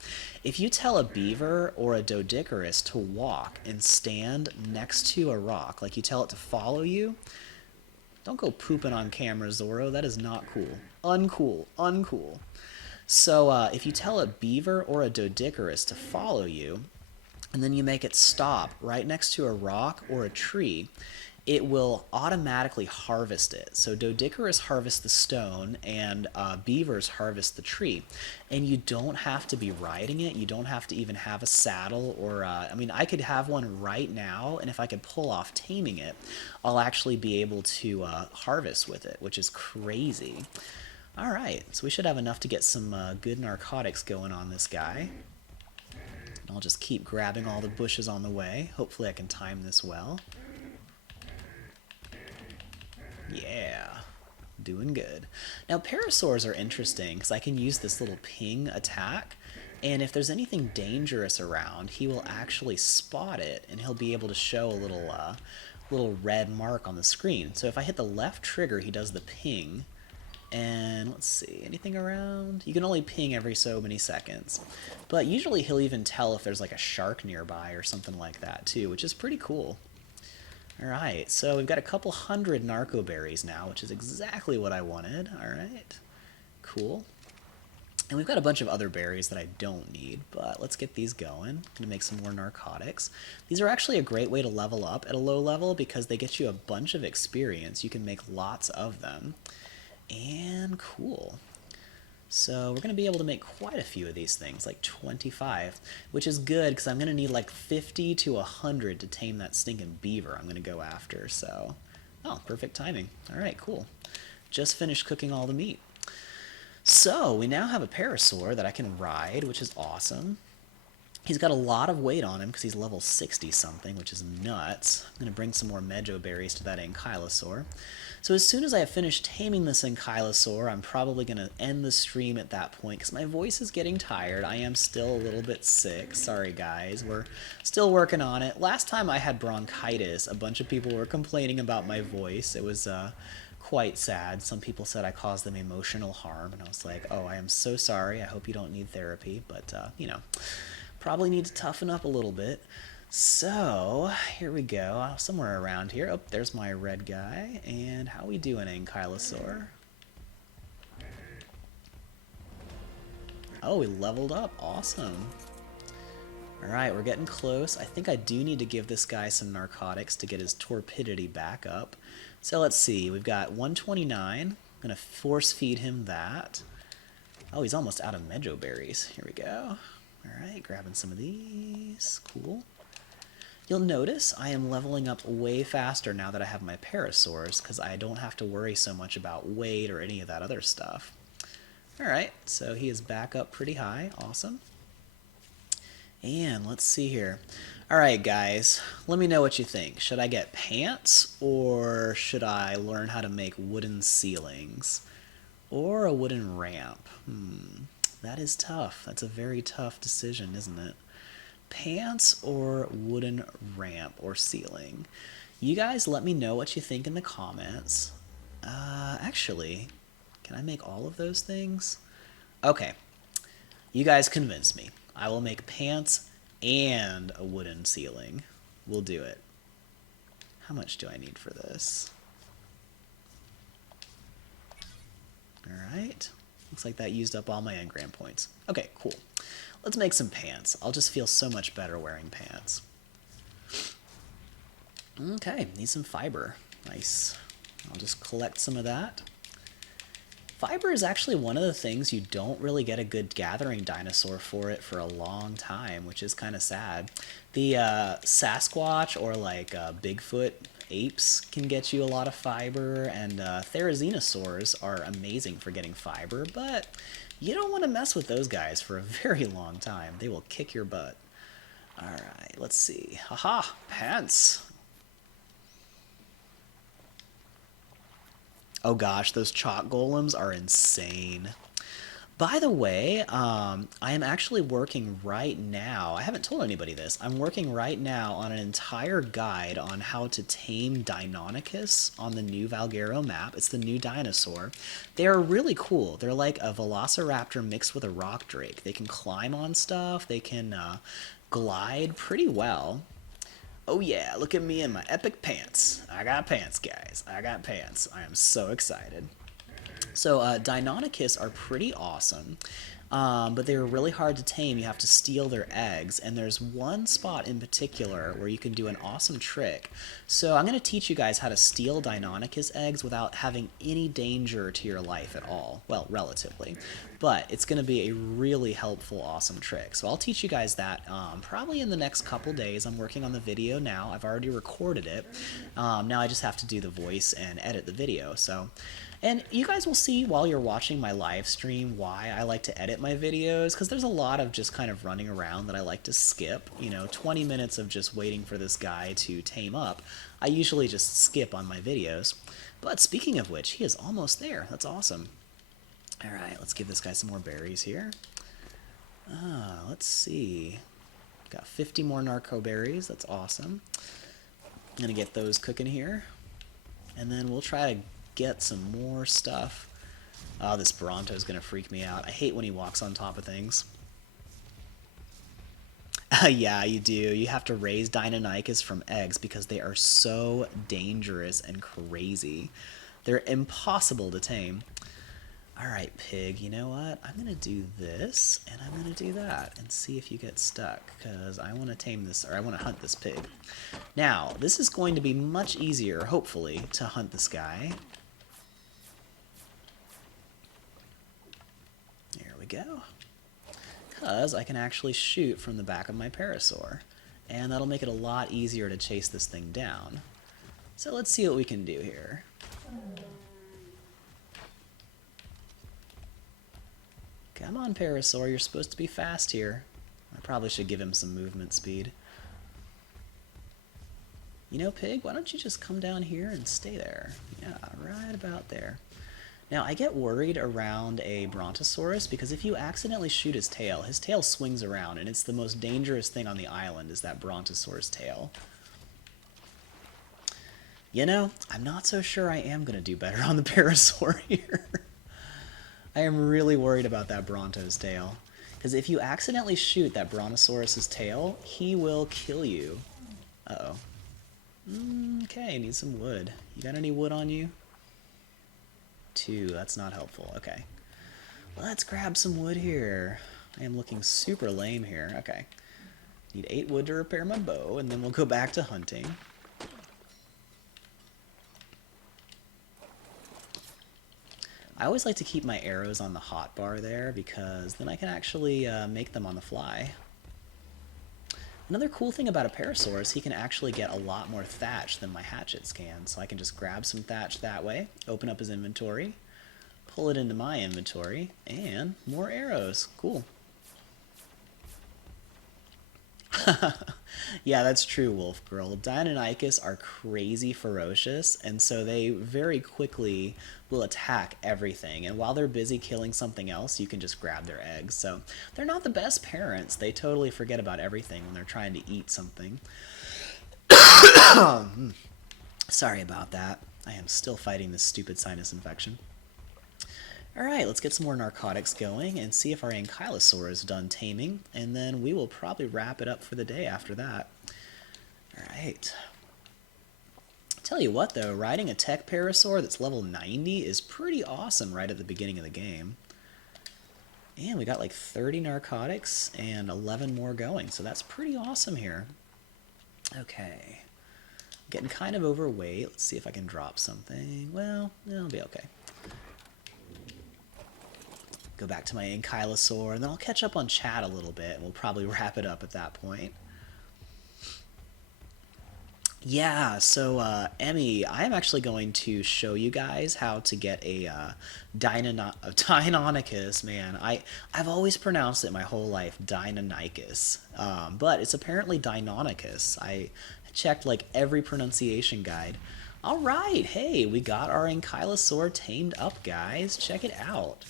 If you tell a beaver or a doedicurus to walk and stand next to a rock, like you tell it to follow you, don't go pooping on camera, Zorro. That is not cool. Uncool. Uncool. So if you tell a beaver or a doedicurus to follow you, and then you make it stop right next to a rock or a tree, it will automatically harvest it. So doedicurus harvest the stone, and beavers harvest the tree. And you don't have to be riding it. You don't have to even have a saddle, or I could have one right now, and if I could pull off taming it, I'll actually be able to harvest with it, which is crazy. All right, so we should have enough to get some good narcotics going on this guy. I'll just keep grabbing all the bushes on the way. Hopefully I can time this well. Yeah, doing good. Now, parasaurs are interesting because I can use this little ping attack, and if there's anything dangerous around, he will actually spot it, and he'll be able to show a little red mark on the screen. So if I hit the left trigger, he does the ping. And let's see, anything around? You can only ping every so many seconds. But usually he'll even tell if there's like a shark nearby or something like that too, which is pretty cool. Alright, so we've got a couple hundred narco berries now, which is exactly what I wanted. Alright, cool. And we've got a bunch of other berries that I don't need, but let's get these going. I'm going to make some more narcotics. These are actually a great way to level up at a low level because they get you a bunch of experience. You can make lots of them. And cool. So we're going to be able to make quite a few of these things, like 25, which is good because I'm going to need like 50 to 100 to tame that stinking beaver I'm going to go after. So, oh, perfect timing. All right, cool. Just finished cooking all the meat. So we now have a parasaur that I can ride, which is awesome. He's got a lot of weight on him because he's level 60 something, which is nuts. I'm going to bring some more Mejo berries to that Ankylosaur. So as soon as I have finished taming this Ankylosaur, I'm probably going to end the stream at that point because my voice is getting tired. I am still a little bit sick. Sorry, guys. We're still working on it. Last time I had bronchitis, a bunch of people were complaining about my voice. It was quite sad. Some people said I caused them emotional harm, and I was like, oh, I am so sorry. I hope you don't need therapy, but, probably need to toughen up a little bit. So, here we go. Somewhere around here. Oh, there's my red guy. And how we doing, Ankylosaur? Oh, we leveled up. Awesome. Alright, we're getting close. I think I do need to give this guy some narcotics to get his torpidity back up. So let's see. We've got 129. I'm going to force feed him that. Oh, he's almost out of Mejo berries. Here we go. Alright, grabbing some of these. Cool. You'll notice I am leveling up way faster now that I have my parasaurs because I don't have to worry so much about weight or any of that other stuff. Alright, so he is back up pretty high. Awesome. And let's see here. Alright guys, let me know what you think. Should I get pants, or should I learn how to make wooden ceilings? Or a wooden ramp? That is tough. That's a very tough decision, isn't it? Pants or wooden ramp or ceiling? You guys let me know what you think in the comments. Actually, can I make all of those things? Okay, you guys convinced me. I will make pants and a wooden ceiling. We'll do it. How much do I need for this? Alright. Looks like that used up all my engram points. Okay, cool. Let's make some pants. I'll just feel so much better wearing pants. Okay, need some fiber. Nice. I'll just collect some of that. Fiber is actually one of the things you don't really get a good gathering dinosaur for it for a long time, which is kind of sad. The Sasquatch or like Bigfoot apes can get you a lot of fiber, and Therizinosaurs are amazing for getting fiber, but you don't want to mess with those guys for a very long time. They will kick your butt. Alright, let's see. Haha, pants. Oh gosh, those chalk golems are insane. By the way, I am actually working right now. I haven't told anybody this. I'm working right now on an entire guide on how to tame Deinonychus on the new Valguero map. It's the new dinosaur. They are really cool. They're like a velociraptor mixed with a rock drake. They can climb on stuff. They can glide pretty well. Oh yeah, look at me in my epic pants. I got pants, guys. I got pants. I am so excited. So Deinonychus are pretty awesome, but they're really hard to tame. You have to steal their eggs, and there's one spot in particular where you can do an awesome trick. So I'm going to teach you guys how to steal Deinonychus eggs without having any danger to your life at all. Well, relatively. But it's going to be a really helpful, awesome trick. So I'll teach you guys that probably in the next couple days. I'm working on the video now. I've already recorded it. Now I just have to do the voice and edit the video. And you guys will see while you're watching my live stream why I like to edit my videos, because there's a lot of just kind of running around that I like to skip. 20 minutes of just waiting for this guy to tame up, I usually just skip on my videos. But speaking of which, he is almost there. That's awesome. Alright, let's give this guy some more berries here. Let's see. Got 50 more narco berries. That's awesome. I'm going to get those cooking here. And then we'll try to get some more stuff. Oh, this Bronto's gonna freak me out. I hate when he walks on top of things. Yeah, you do. You have to raise Deinonychus from eggs because they are so dangerous and crazy. They're impossible to tame. Alright, pig, you know what? I'm gonna do this, and I'm gonna do that, and see if you get stuck, because I want to tame this, or I want to hunt this pig. Now, this is going to be much easier, hopefully, to hunt this guy. There we go. Because I can actually shoot from the back of my Parasaur, and that'll make it a lot easier to chase this thing down. So let's see what we can do here. Come on, Parasaur, you're supposed to be fast here. I probably should give him some movement speed. You know, pig, why don't you just come down here and stay there? Yeah, right about there. Now, I get worried around a Brontosaurus because if you accidentally shoot his tail swings around, and it's the most dangerous thing on the island is that Brontosaurus tail. You know, I'm not so sure I am going to do better on the Parasaur here. I am really worried about that Bronto's tail. Because if you accidentally shoot that Brontosaurus's tail, he will kill you. Uh-oh. Okay, need some wood. You got any wood on you? 2, that's not helpful. Okay. Let's grab some wood here. I am looking super lame here. Okay. Need 8 wood to repair my bow, and then we'll go back to hunting. I always like to keep my arrows on the hotbar there because then I can actually make them on the fly. Another cool thing about a Parasaur is he can actually get a lot more thatch than my hatchets can. So I can just grab some thatch that way, open up his inventory, pull it into my inventory, and more arrows. Cool. Yeah, that's true, Wolf Girl. Deinonychus are crazy ferocious, and so they very quickly will attack everything. And while they're busy killing something else, you can just grab their eggs. So they're not the best parents. They totally forget about everything when they're trying to eat something. Sorry about that. I am still fighting this stupid sinus infection. Alright, let's get some more narcotics going and see if our Ankylosaur is done taming, and then we will probably wrap it up for the day after that. Alright. Tell you what though, riding a Tek Parasaur that's level 90 is pretty awesome right at the beginning of the game. And we got like 30 narcotics and 11 more going, so that's pretty awesome here. Okay. Getting kind of overweight. Let's see if I can drop something. Well, it'll be okay. Go back to my Ankylosaur, and then I'll catch up on chat a little bit, and we'll probably wrap it up at that point. Yeah, so, Emmy, I am actually going to show you guys how to get a Deinonychus, man. I've always pronounced it my whole life, Deinonychus, but it's apparently Deinonychus. I checked, like, every pronunciation guide. Alright, hey, we got our Ankylosaur tamed up, guys. Check it out.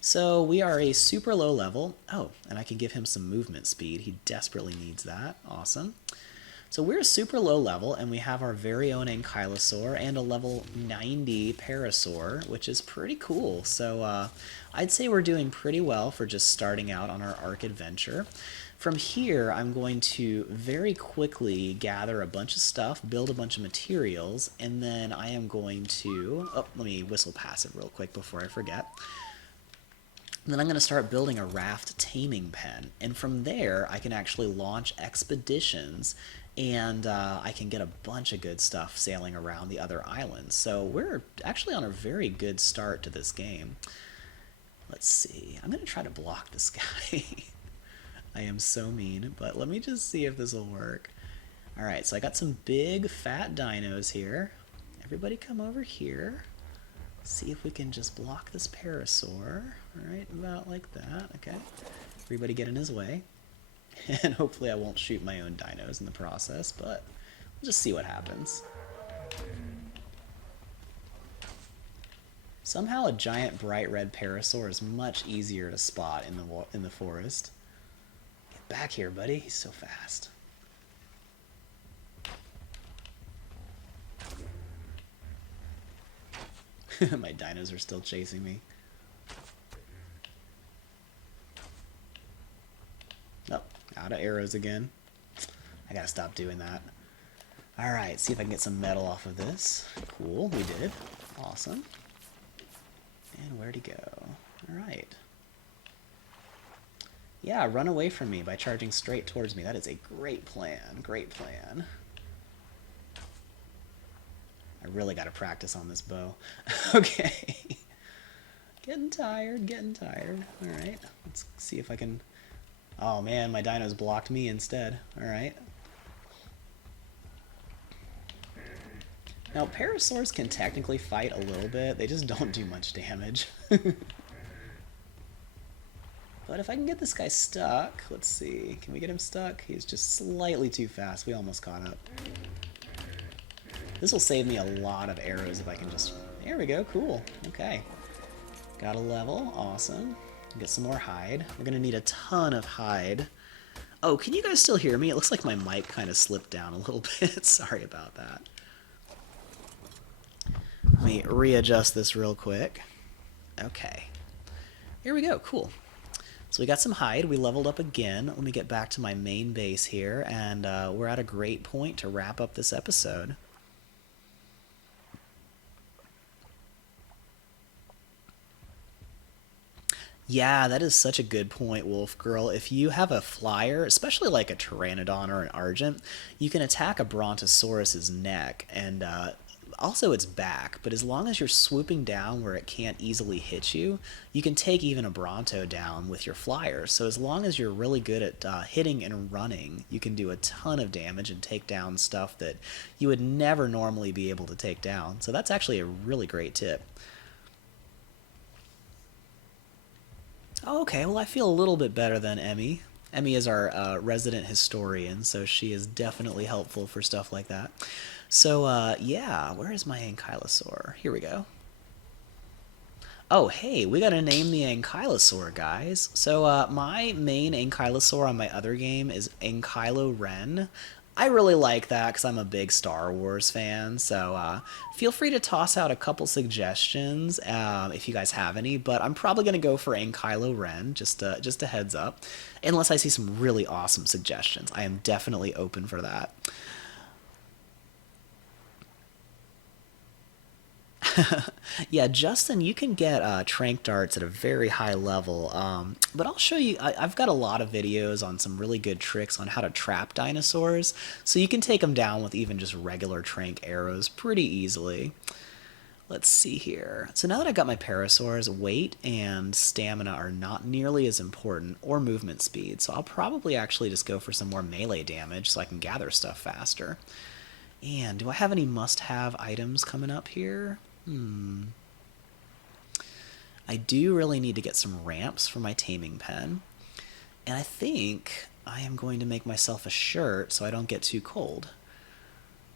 So we are a super low level. Oh, and I can give him some movement speed. He desperately needs that. Awesome. So we're a super low level, and we have our very own Ankylosaur and a level 90 Parasaur, which is pretty cool. So I'd say we're doing pretty well for just starting out on our Ark adventure. From here, I'm going to very quickly gather a bunch of stuff, build a bunch of materials, and then I am going to... Oh, let me whistle past it real quick before I forget. And then I'm going to start building a raft taming pen, and from there I can actually launch expeditions, and I can get a bunch of good stuff sailing around the other islands. So we're actually on a very good start to this game. Let's see. I'm going to try to block this guy. I am so mean, but let me just see if this will work. Alright, so I got some big fat dinos here. Everybody come over here. See if we can just block this Parasaur. Alright, about like that. Okay. Everybody get in his way. And hopefully I won't shoot my own dinos in the process, but we'll just see what happens. Somehow a giant bright red Parasaur is much easier to spot in the forest. Get back here, buddy. He's so fast. My dinos are still chasing me. Oh, out of arrows again. I gotta stop doing that. Alright, see if I can get some metal off of this. Cool, we did. Awesome. And where'd he go? Alright. Yeah, run away from me by charging straight towards me. That is a great plan. Great plan. I really got to practice on this bow. Okay. Getting tired, getting tired. Alright, let's see if I can... Oh man, my dinos blocked me instead. Alright. Now, Parasaurs can technically fight a little bit. They just don't do much damage. But if I can get this guy stuck... Let's see. Can we get him stuck? He's just slightly too fast. We almost caught up. This will save me a lot of arrows if I can just... There we go, cool. Okay. Got a level, awesome. Get some more hide. We're gonna need a ton of hide. Oh, can you guys still hear me? It looks like my mic kind of slipped down a little bit. Sorry about that. Let me readjust this real quick. Okay. Here we go, cool. So we got some hide, we leveled up again. Let me get back to my main base here, and we're at a great point to wrap up this episode. Yeah, that is such a good point, Wolf Girl. If you have a flyer, especially like a Pteranodon or an Argent, you can attack a Brontosaurus's neck and also its back, but as long as you're swooping down where it can't easily hit you, you can take even a Bronto down with your flyer. So as long as you're really good at hitting and running, you can do a ton of damage and take down stuff that you would never normally be able to take down. So that's actually a really great tip. Oh, okay, well I feel a little bit better than Emmy. Emmy is our resident historian, so she is definitely helpful for stuff like that. So, yeah, where is my Ankylosaur? Here we go. Oh, hey, we gotta name the Ankylosaur, guys. So, my main Ankylosaur on my other game is Ankylo Ren. I really like that because I'm a big Star Wars fan, so feel free to toss out a couple suggestions if you guys have any, but I'm probably going to go for Ankylo Ren, just a heads up, unless I see some really awesome suggestions. I am definitely open for that. Yeah, Justin, you can get trank darts at a very high level, but I'll show you. I've got a lot of videos on some really good tricks on how to trap dinosaurs, so you can take them down with even just regular trank arrows pretty easily. Let's see here. So now that I got my parasaurs, weight and stamina are not nearly as important, or movement speed, so I'll probably actually just go for some more melee damage so I can gather stuff faster. And do I have any must-have items coming up here? I do really need to get some ramps for my taming pen. And I think I am going to make myself a shirt so I don't get too cold.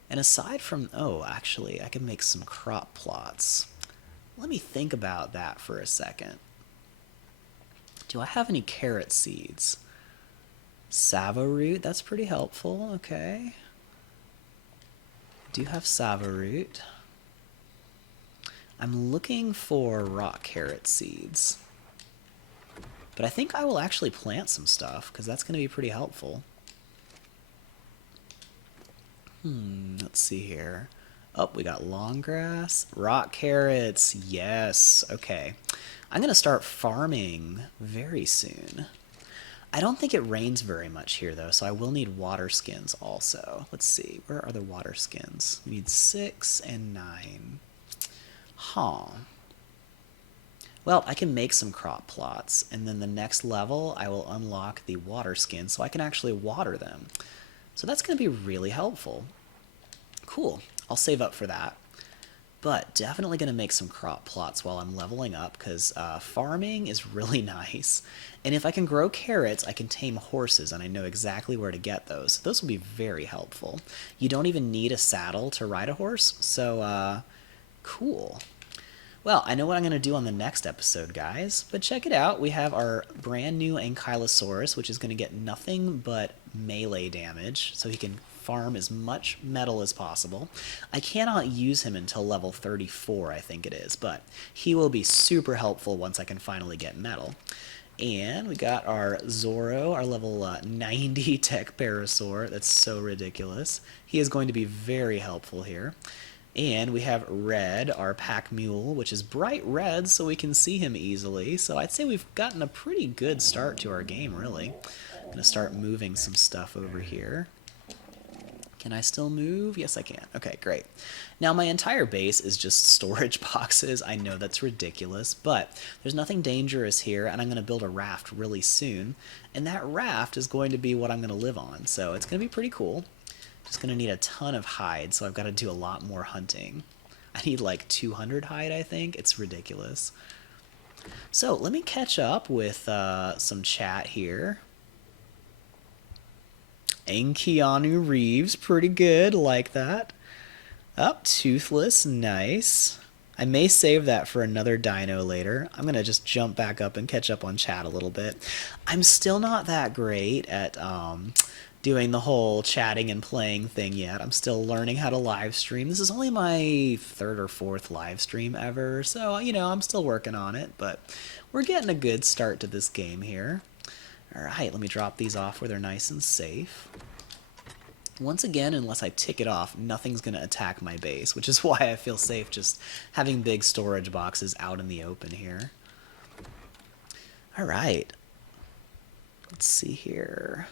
And aside from, oh, actually, I can make some crop plots. Let me think about that for a second. Do I have any carrot seeds? Savo root, that's pretty helpful, okay. Do have savo root. I'm looking for rock carrot seeds. But I think I will actually plant some stuff, because that's going to be pretty helpful. Let's see here. Oh, we got long grass. Rock carrots, yes. Okay. I'm going to start farming very soon. I don't think it rains very much here, though, so I will need water skins also. Let's see. Where are the water skins? We need 6 and 9. Huh. Well, I can make some crop plots, and then the next level I will unlock the water skin so I can actually water them. So that's going to be really helpful. Cool. I'll save up for that. But definitely going to make some crop plots while I'm leveling up because farming is really nice. And if I can grow carrots, I can tame horses, and I know exactly where to get those. So those will be very helpful. You don't even need a saddle to ride a horse, so cool. Well, I know what I'm going to do on the next episode, guys, but check it out. We have our brand new Ankylosaurus, which is going to get nothing but melee damage, so he can farm as much metal as possible. I cannot use him until level 34, I think it is, but he will be super helpful once I can finally get metal. And we got our Zorro, our level 90 Tek Parasaur. That's so ridiculous. He is going to be very helpful here. And we have Red, our pack mule, which is bright red so we can see him easily. So I'd say we've gotten a pretty good start to our game, really. I'm going to start moving some stuff over here. Can I still move? Yes, I can. Okay, great. Now, my entire base is just storage boxes. I know that's ridiculous, but there's nothing dangerous here, and I'm going to build a raft really soon. And that raft is going to be what I'm going to live on, so it's going to be pretty cool. Just going to need a ton of hide, so I've got to do a lot more hunting. I need like 200 hide, I think. It's ridiculous. So let me catch up with some chat here. And Keanu Reeves, pretty good, like that. Up, Toothless, nice. I may save that for another dino later. I'm going to just jump back up and catch up on chat a little bit. I'm still not that great at doing the whole chatting and playing thing yet. I'm still learning how to live stream. This is only my third or fourth live stream ever, so, you know, I'm still working on it, but we're getting a good start to this game here. Alright, let me drop these off where they're nice and safe. Once again, unless I tick it off, nothing's going to attack my base, which is why I feel safe just having big storage boxes out in the open here. Alright. Let's see here.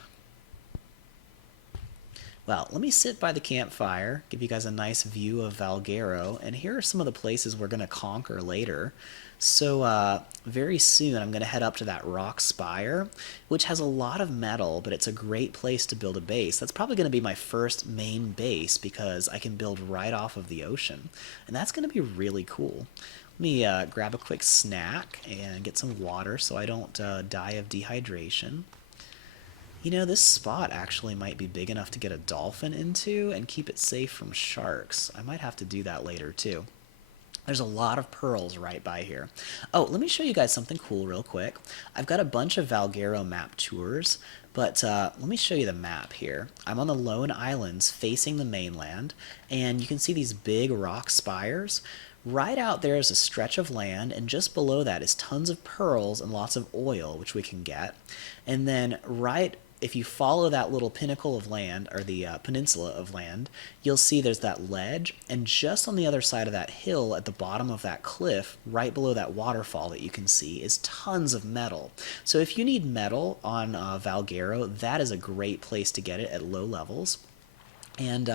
Well, let me sit by the campfire, give you guys a nice view of Valguero, and here are some of the places we're going to conquer later. So very soon I'm going to head up to that rock spire, which has a lot of metal, but it's a great place to build a base. That's probably going to be my first main base because I can build right off of the ocean, and that's going to be really cool. Let me grab a quick snack and get some water so I don't die of dehydration. You know, this spot actually might be big enough to get a dolphin into and keep it safe from sharks. I might have to do that later too. There's a lot of pearls right by here. Oh, let me show you guys something cool real quick. I've got a bunch of Valguero map tours, but let me show you the map here. I'm on the lone islands facing the mainland, and you can see these big rock spires. Right out there is a stretch of land, and just below that is tons of pearls and lots of oil, which we can get. And then if you follow that little pinnacle of land, or the peninsula of land, you'll see there's that ledge, and just on the other side of that hill, at the bottom of that cliff, right below that waterfall that you can see, is tons of metal. So if you need metal on Valguero, that is a great place to get it at low levels. And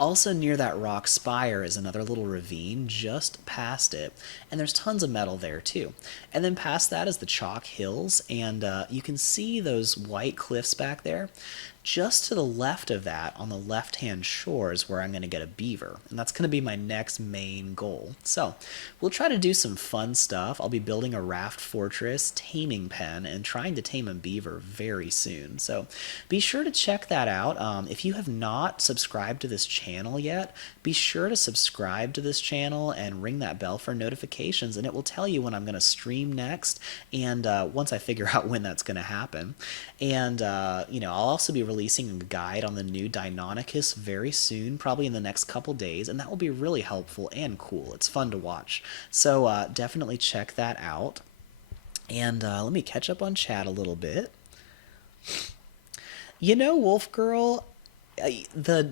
also near that rock spire is another little ravine just past it, and there's tons of metal there too. And then past that is the chalk hills, and you can see those white cliffs back there. Just to the left of that, on the left-hand shore, is where I'm going to get a beaver, and that's going to be my next main goal. So we'll try to do some fun stuff. I'll be building a raft fortress, taming pen, and trying to tame a beaver very soon. So be sure to check that out. If you have not subscribed to this channel yet, be sure to subscribe to this channel and ring that bell for notifications, and it will tell you when I'm going to stream next, and once I figure out when that's going to happen. And I'll also be releasing a guide on the new Deinonychus very soon, probably in the next couple days, and that will be really helpful and cool. It's fun to watch. So definitely check that out. And let me catch up on chat a little bit. You know, Wolf Girl, the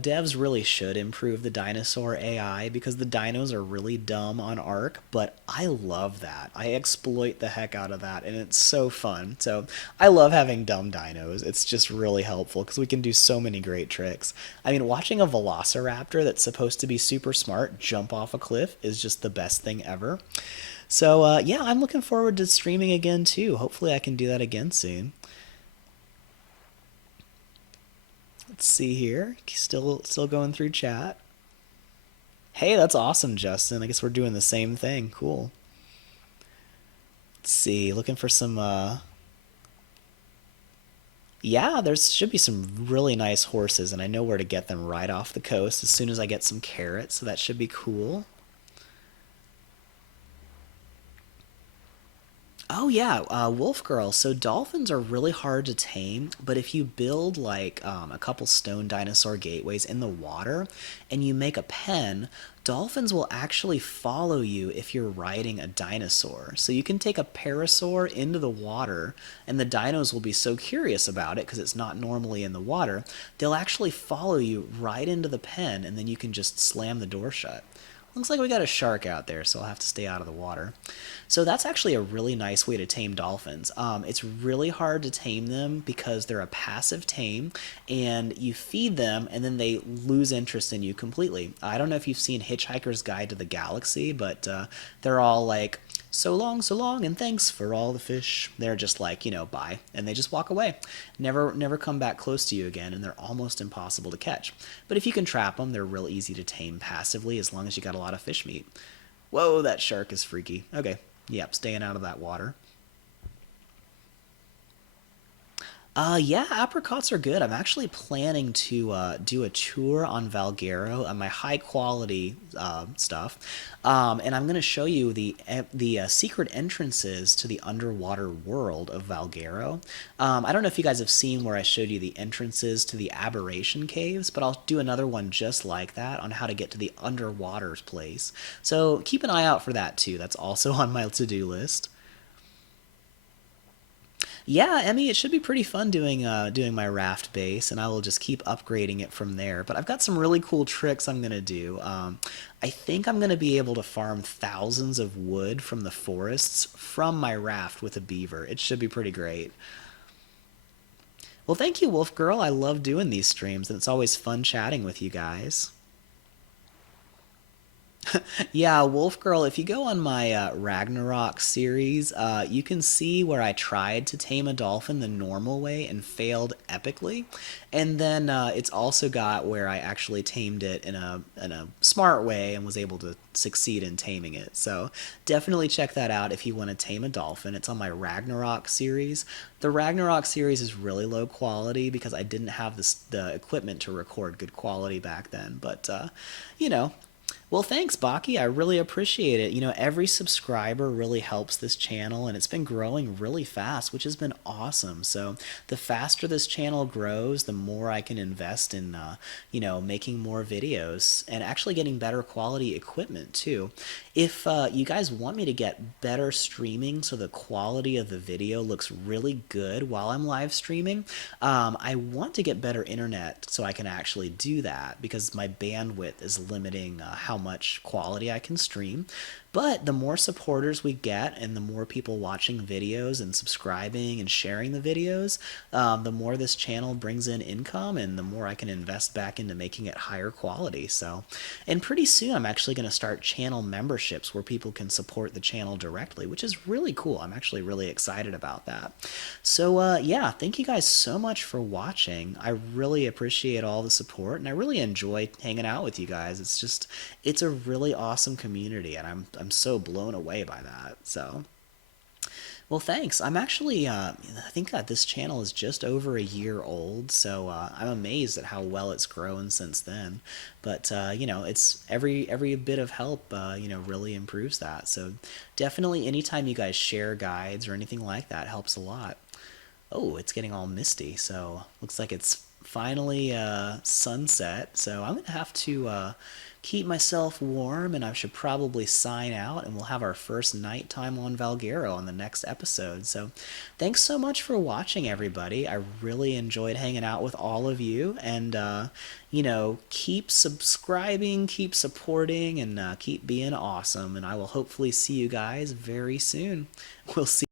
devs really should improve the dinosaur AI, because the dinos are really dumb on Ark, but I love that. I exploit the heck out of that, and it's so fun. So I love having dumb dinos. It's just really helpful because we can do so many great tricks. I mean, watching a velociraptor that's supposed to be super smart jump off a cliff is just the best thing ever. So yeah, I'm looking forward to streaming again too. Hopefully I can do that again soon. Let's see here. Still going through chat. Hey, that's awesome, Justin. I guess we're doing the same thing. Cool. Let's see. Looking for some yeah, there should be some really nice horses, and I know where to get them right off the coast as soon as I get some carrots, so that should be cool. Oh yeah, Wolf Girl. So dolphins are really hard to tame, but if you build like a couple stone dinosaur gateways in the water, and you make a pen, dolphins will actually follow you if you're riding a dinosaur. So you can take a parasaur into the water, and the dinos will be so curious about it because it's not normally in the water. They'll actually follow you right into the pen, and then you can just slam the door shut. Looks like we got a shark out there, so I'll have to stay out of the water. So that's actually a really nice way to tame dolphins. It's really hard to tame them because they're a passive tame, and you feed them, and then they lose interest in you completely. I don't know if you've seen Hitchhiker's Guide to the Galaxy, but they're all like, so long, and thanks for all the fish. They're just like, bye, and they just walk away. Never come back close to you again, and they're almost impossible to catch. But if you can trap them, they're real easy to tame passively as long as you got a lot of fish meat. Whoa, that shark is freaky. Okay, yep, staying out of that water. Yeah, apricots are good. I'm actually planning to do a tour on Valguero and my high quality stuff, and I'm going to show you the secret entrances to the underwater world of Valguero. I don't know if you guys have seen where I showed you the entrances to the aberration caves, but I'll do another one just like that on how to get to the underwater place. So keep an eye out for that too. That's also on my to-do list. Yeah, Emmy, it should be pretty fun doing my raft base, and I will just keep upgrading it from there. But I've got some really cool tricks I'm gonna do. I think I'm gonna be able to farm thousands of wood from the forests from my raft with a beaver. It should be pretty great. Well, thank you, Wolf Girl. I love doing these streams, and it's always fun chatting with you guys. Yeah, Wolf Girl, if you go on my Ragnarok series, you can see where I tried to tame a dolphin the normal way and failed epically. And then it's also got where I actually tamed it in a smart way and was able to succeed in taming it. So definitely check that out if you want to tame a dolphin. It's on my Ragnarok series. The Ragnarok series is really low quality because I didn't have the equipment to record good quality back then. But, you know, well, thanks, Baki. I really appreciate it. Every subscriber really helps this channel, and it's been growing really fast, which has been awesome. So, the faster this channel grows, the more I can invest in, making more videos and actually getting better quality equipment, too. If you guys want me to get better streaming so the quality of the video looks really good while I'm live streaming, I want to get better internet so I can actually do that because my bandwidth is limiting how much quality I can stream. But the more supporters we get and the more people watching videos and subscribing and sharing the videos, the more this channel brings in income and the more I can invest back into making it higher quality. So, and pretty soon I'm actually going to start channel memberships where people can support the channel directly, which is really cool. I'm actually really excited about that. So, yeah, thank you guys so much for watching. I really appreciate all the support and I really enjoy hanging out with you guys. It's a really awesome community and I'm so blown away by that. So, well, thanks. I'm actually, I think that this channel is just over a year old, so I'm amazed at how well it's grown since then. But it's every bit of help, really improves that. So definitely, anytime you guys share guides or anything like that helps a lot. Oh, it's getting all misty, so looks like it's finally sunset. So I'm gonna have to keep myself warm, and I should probably sign out, and we'll have our first nighttime on Valguero on the next episode. So thanks so much for watching, everybody. I really enjoyed hanging out with all of you, and keep subscribing, keep supporting, and keep being awesome. And I will hopefully see you guys very soon. We'll see.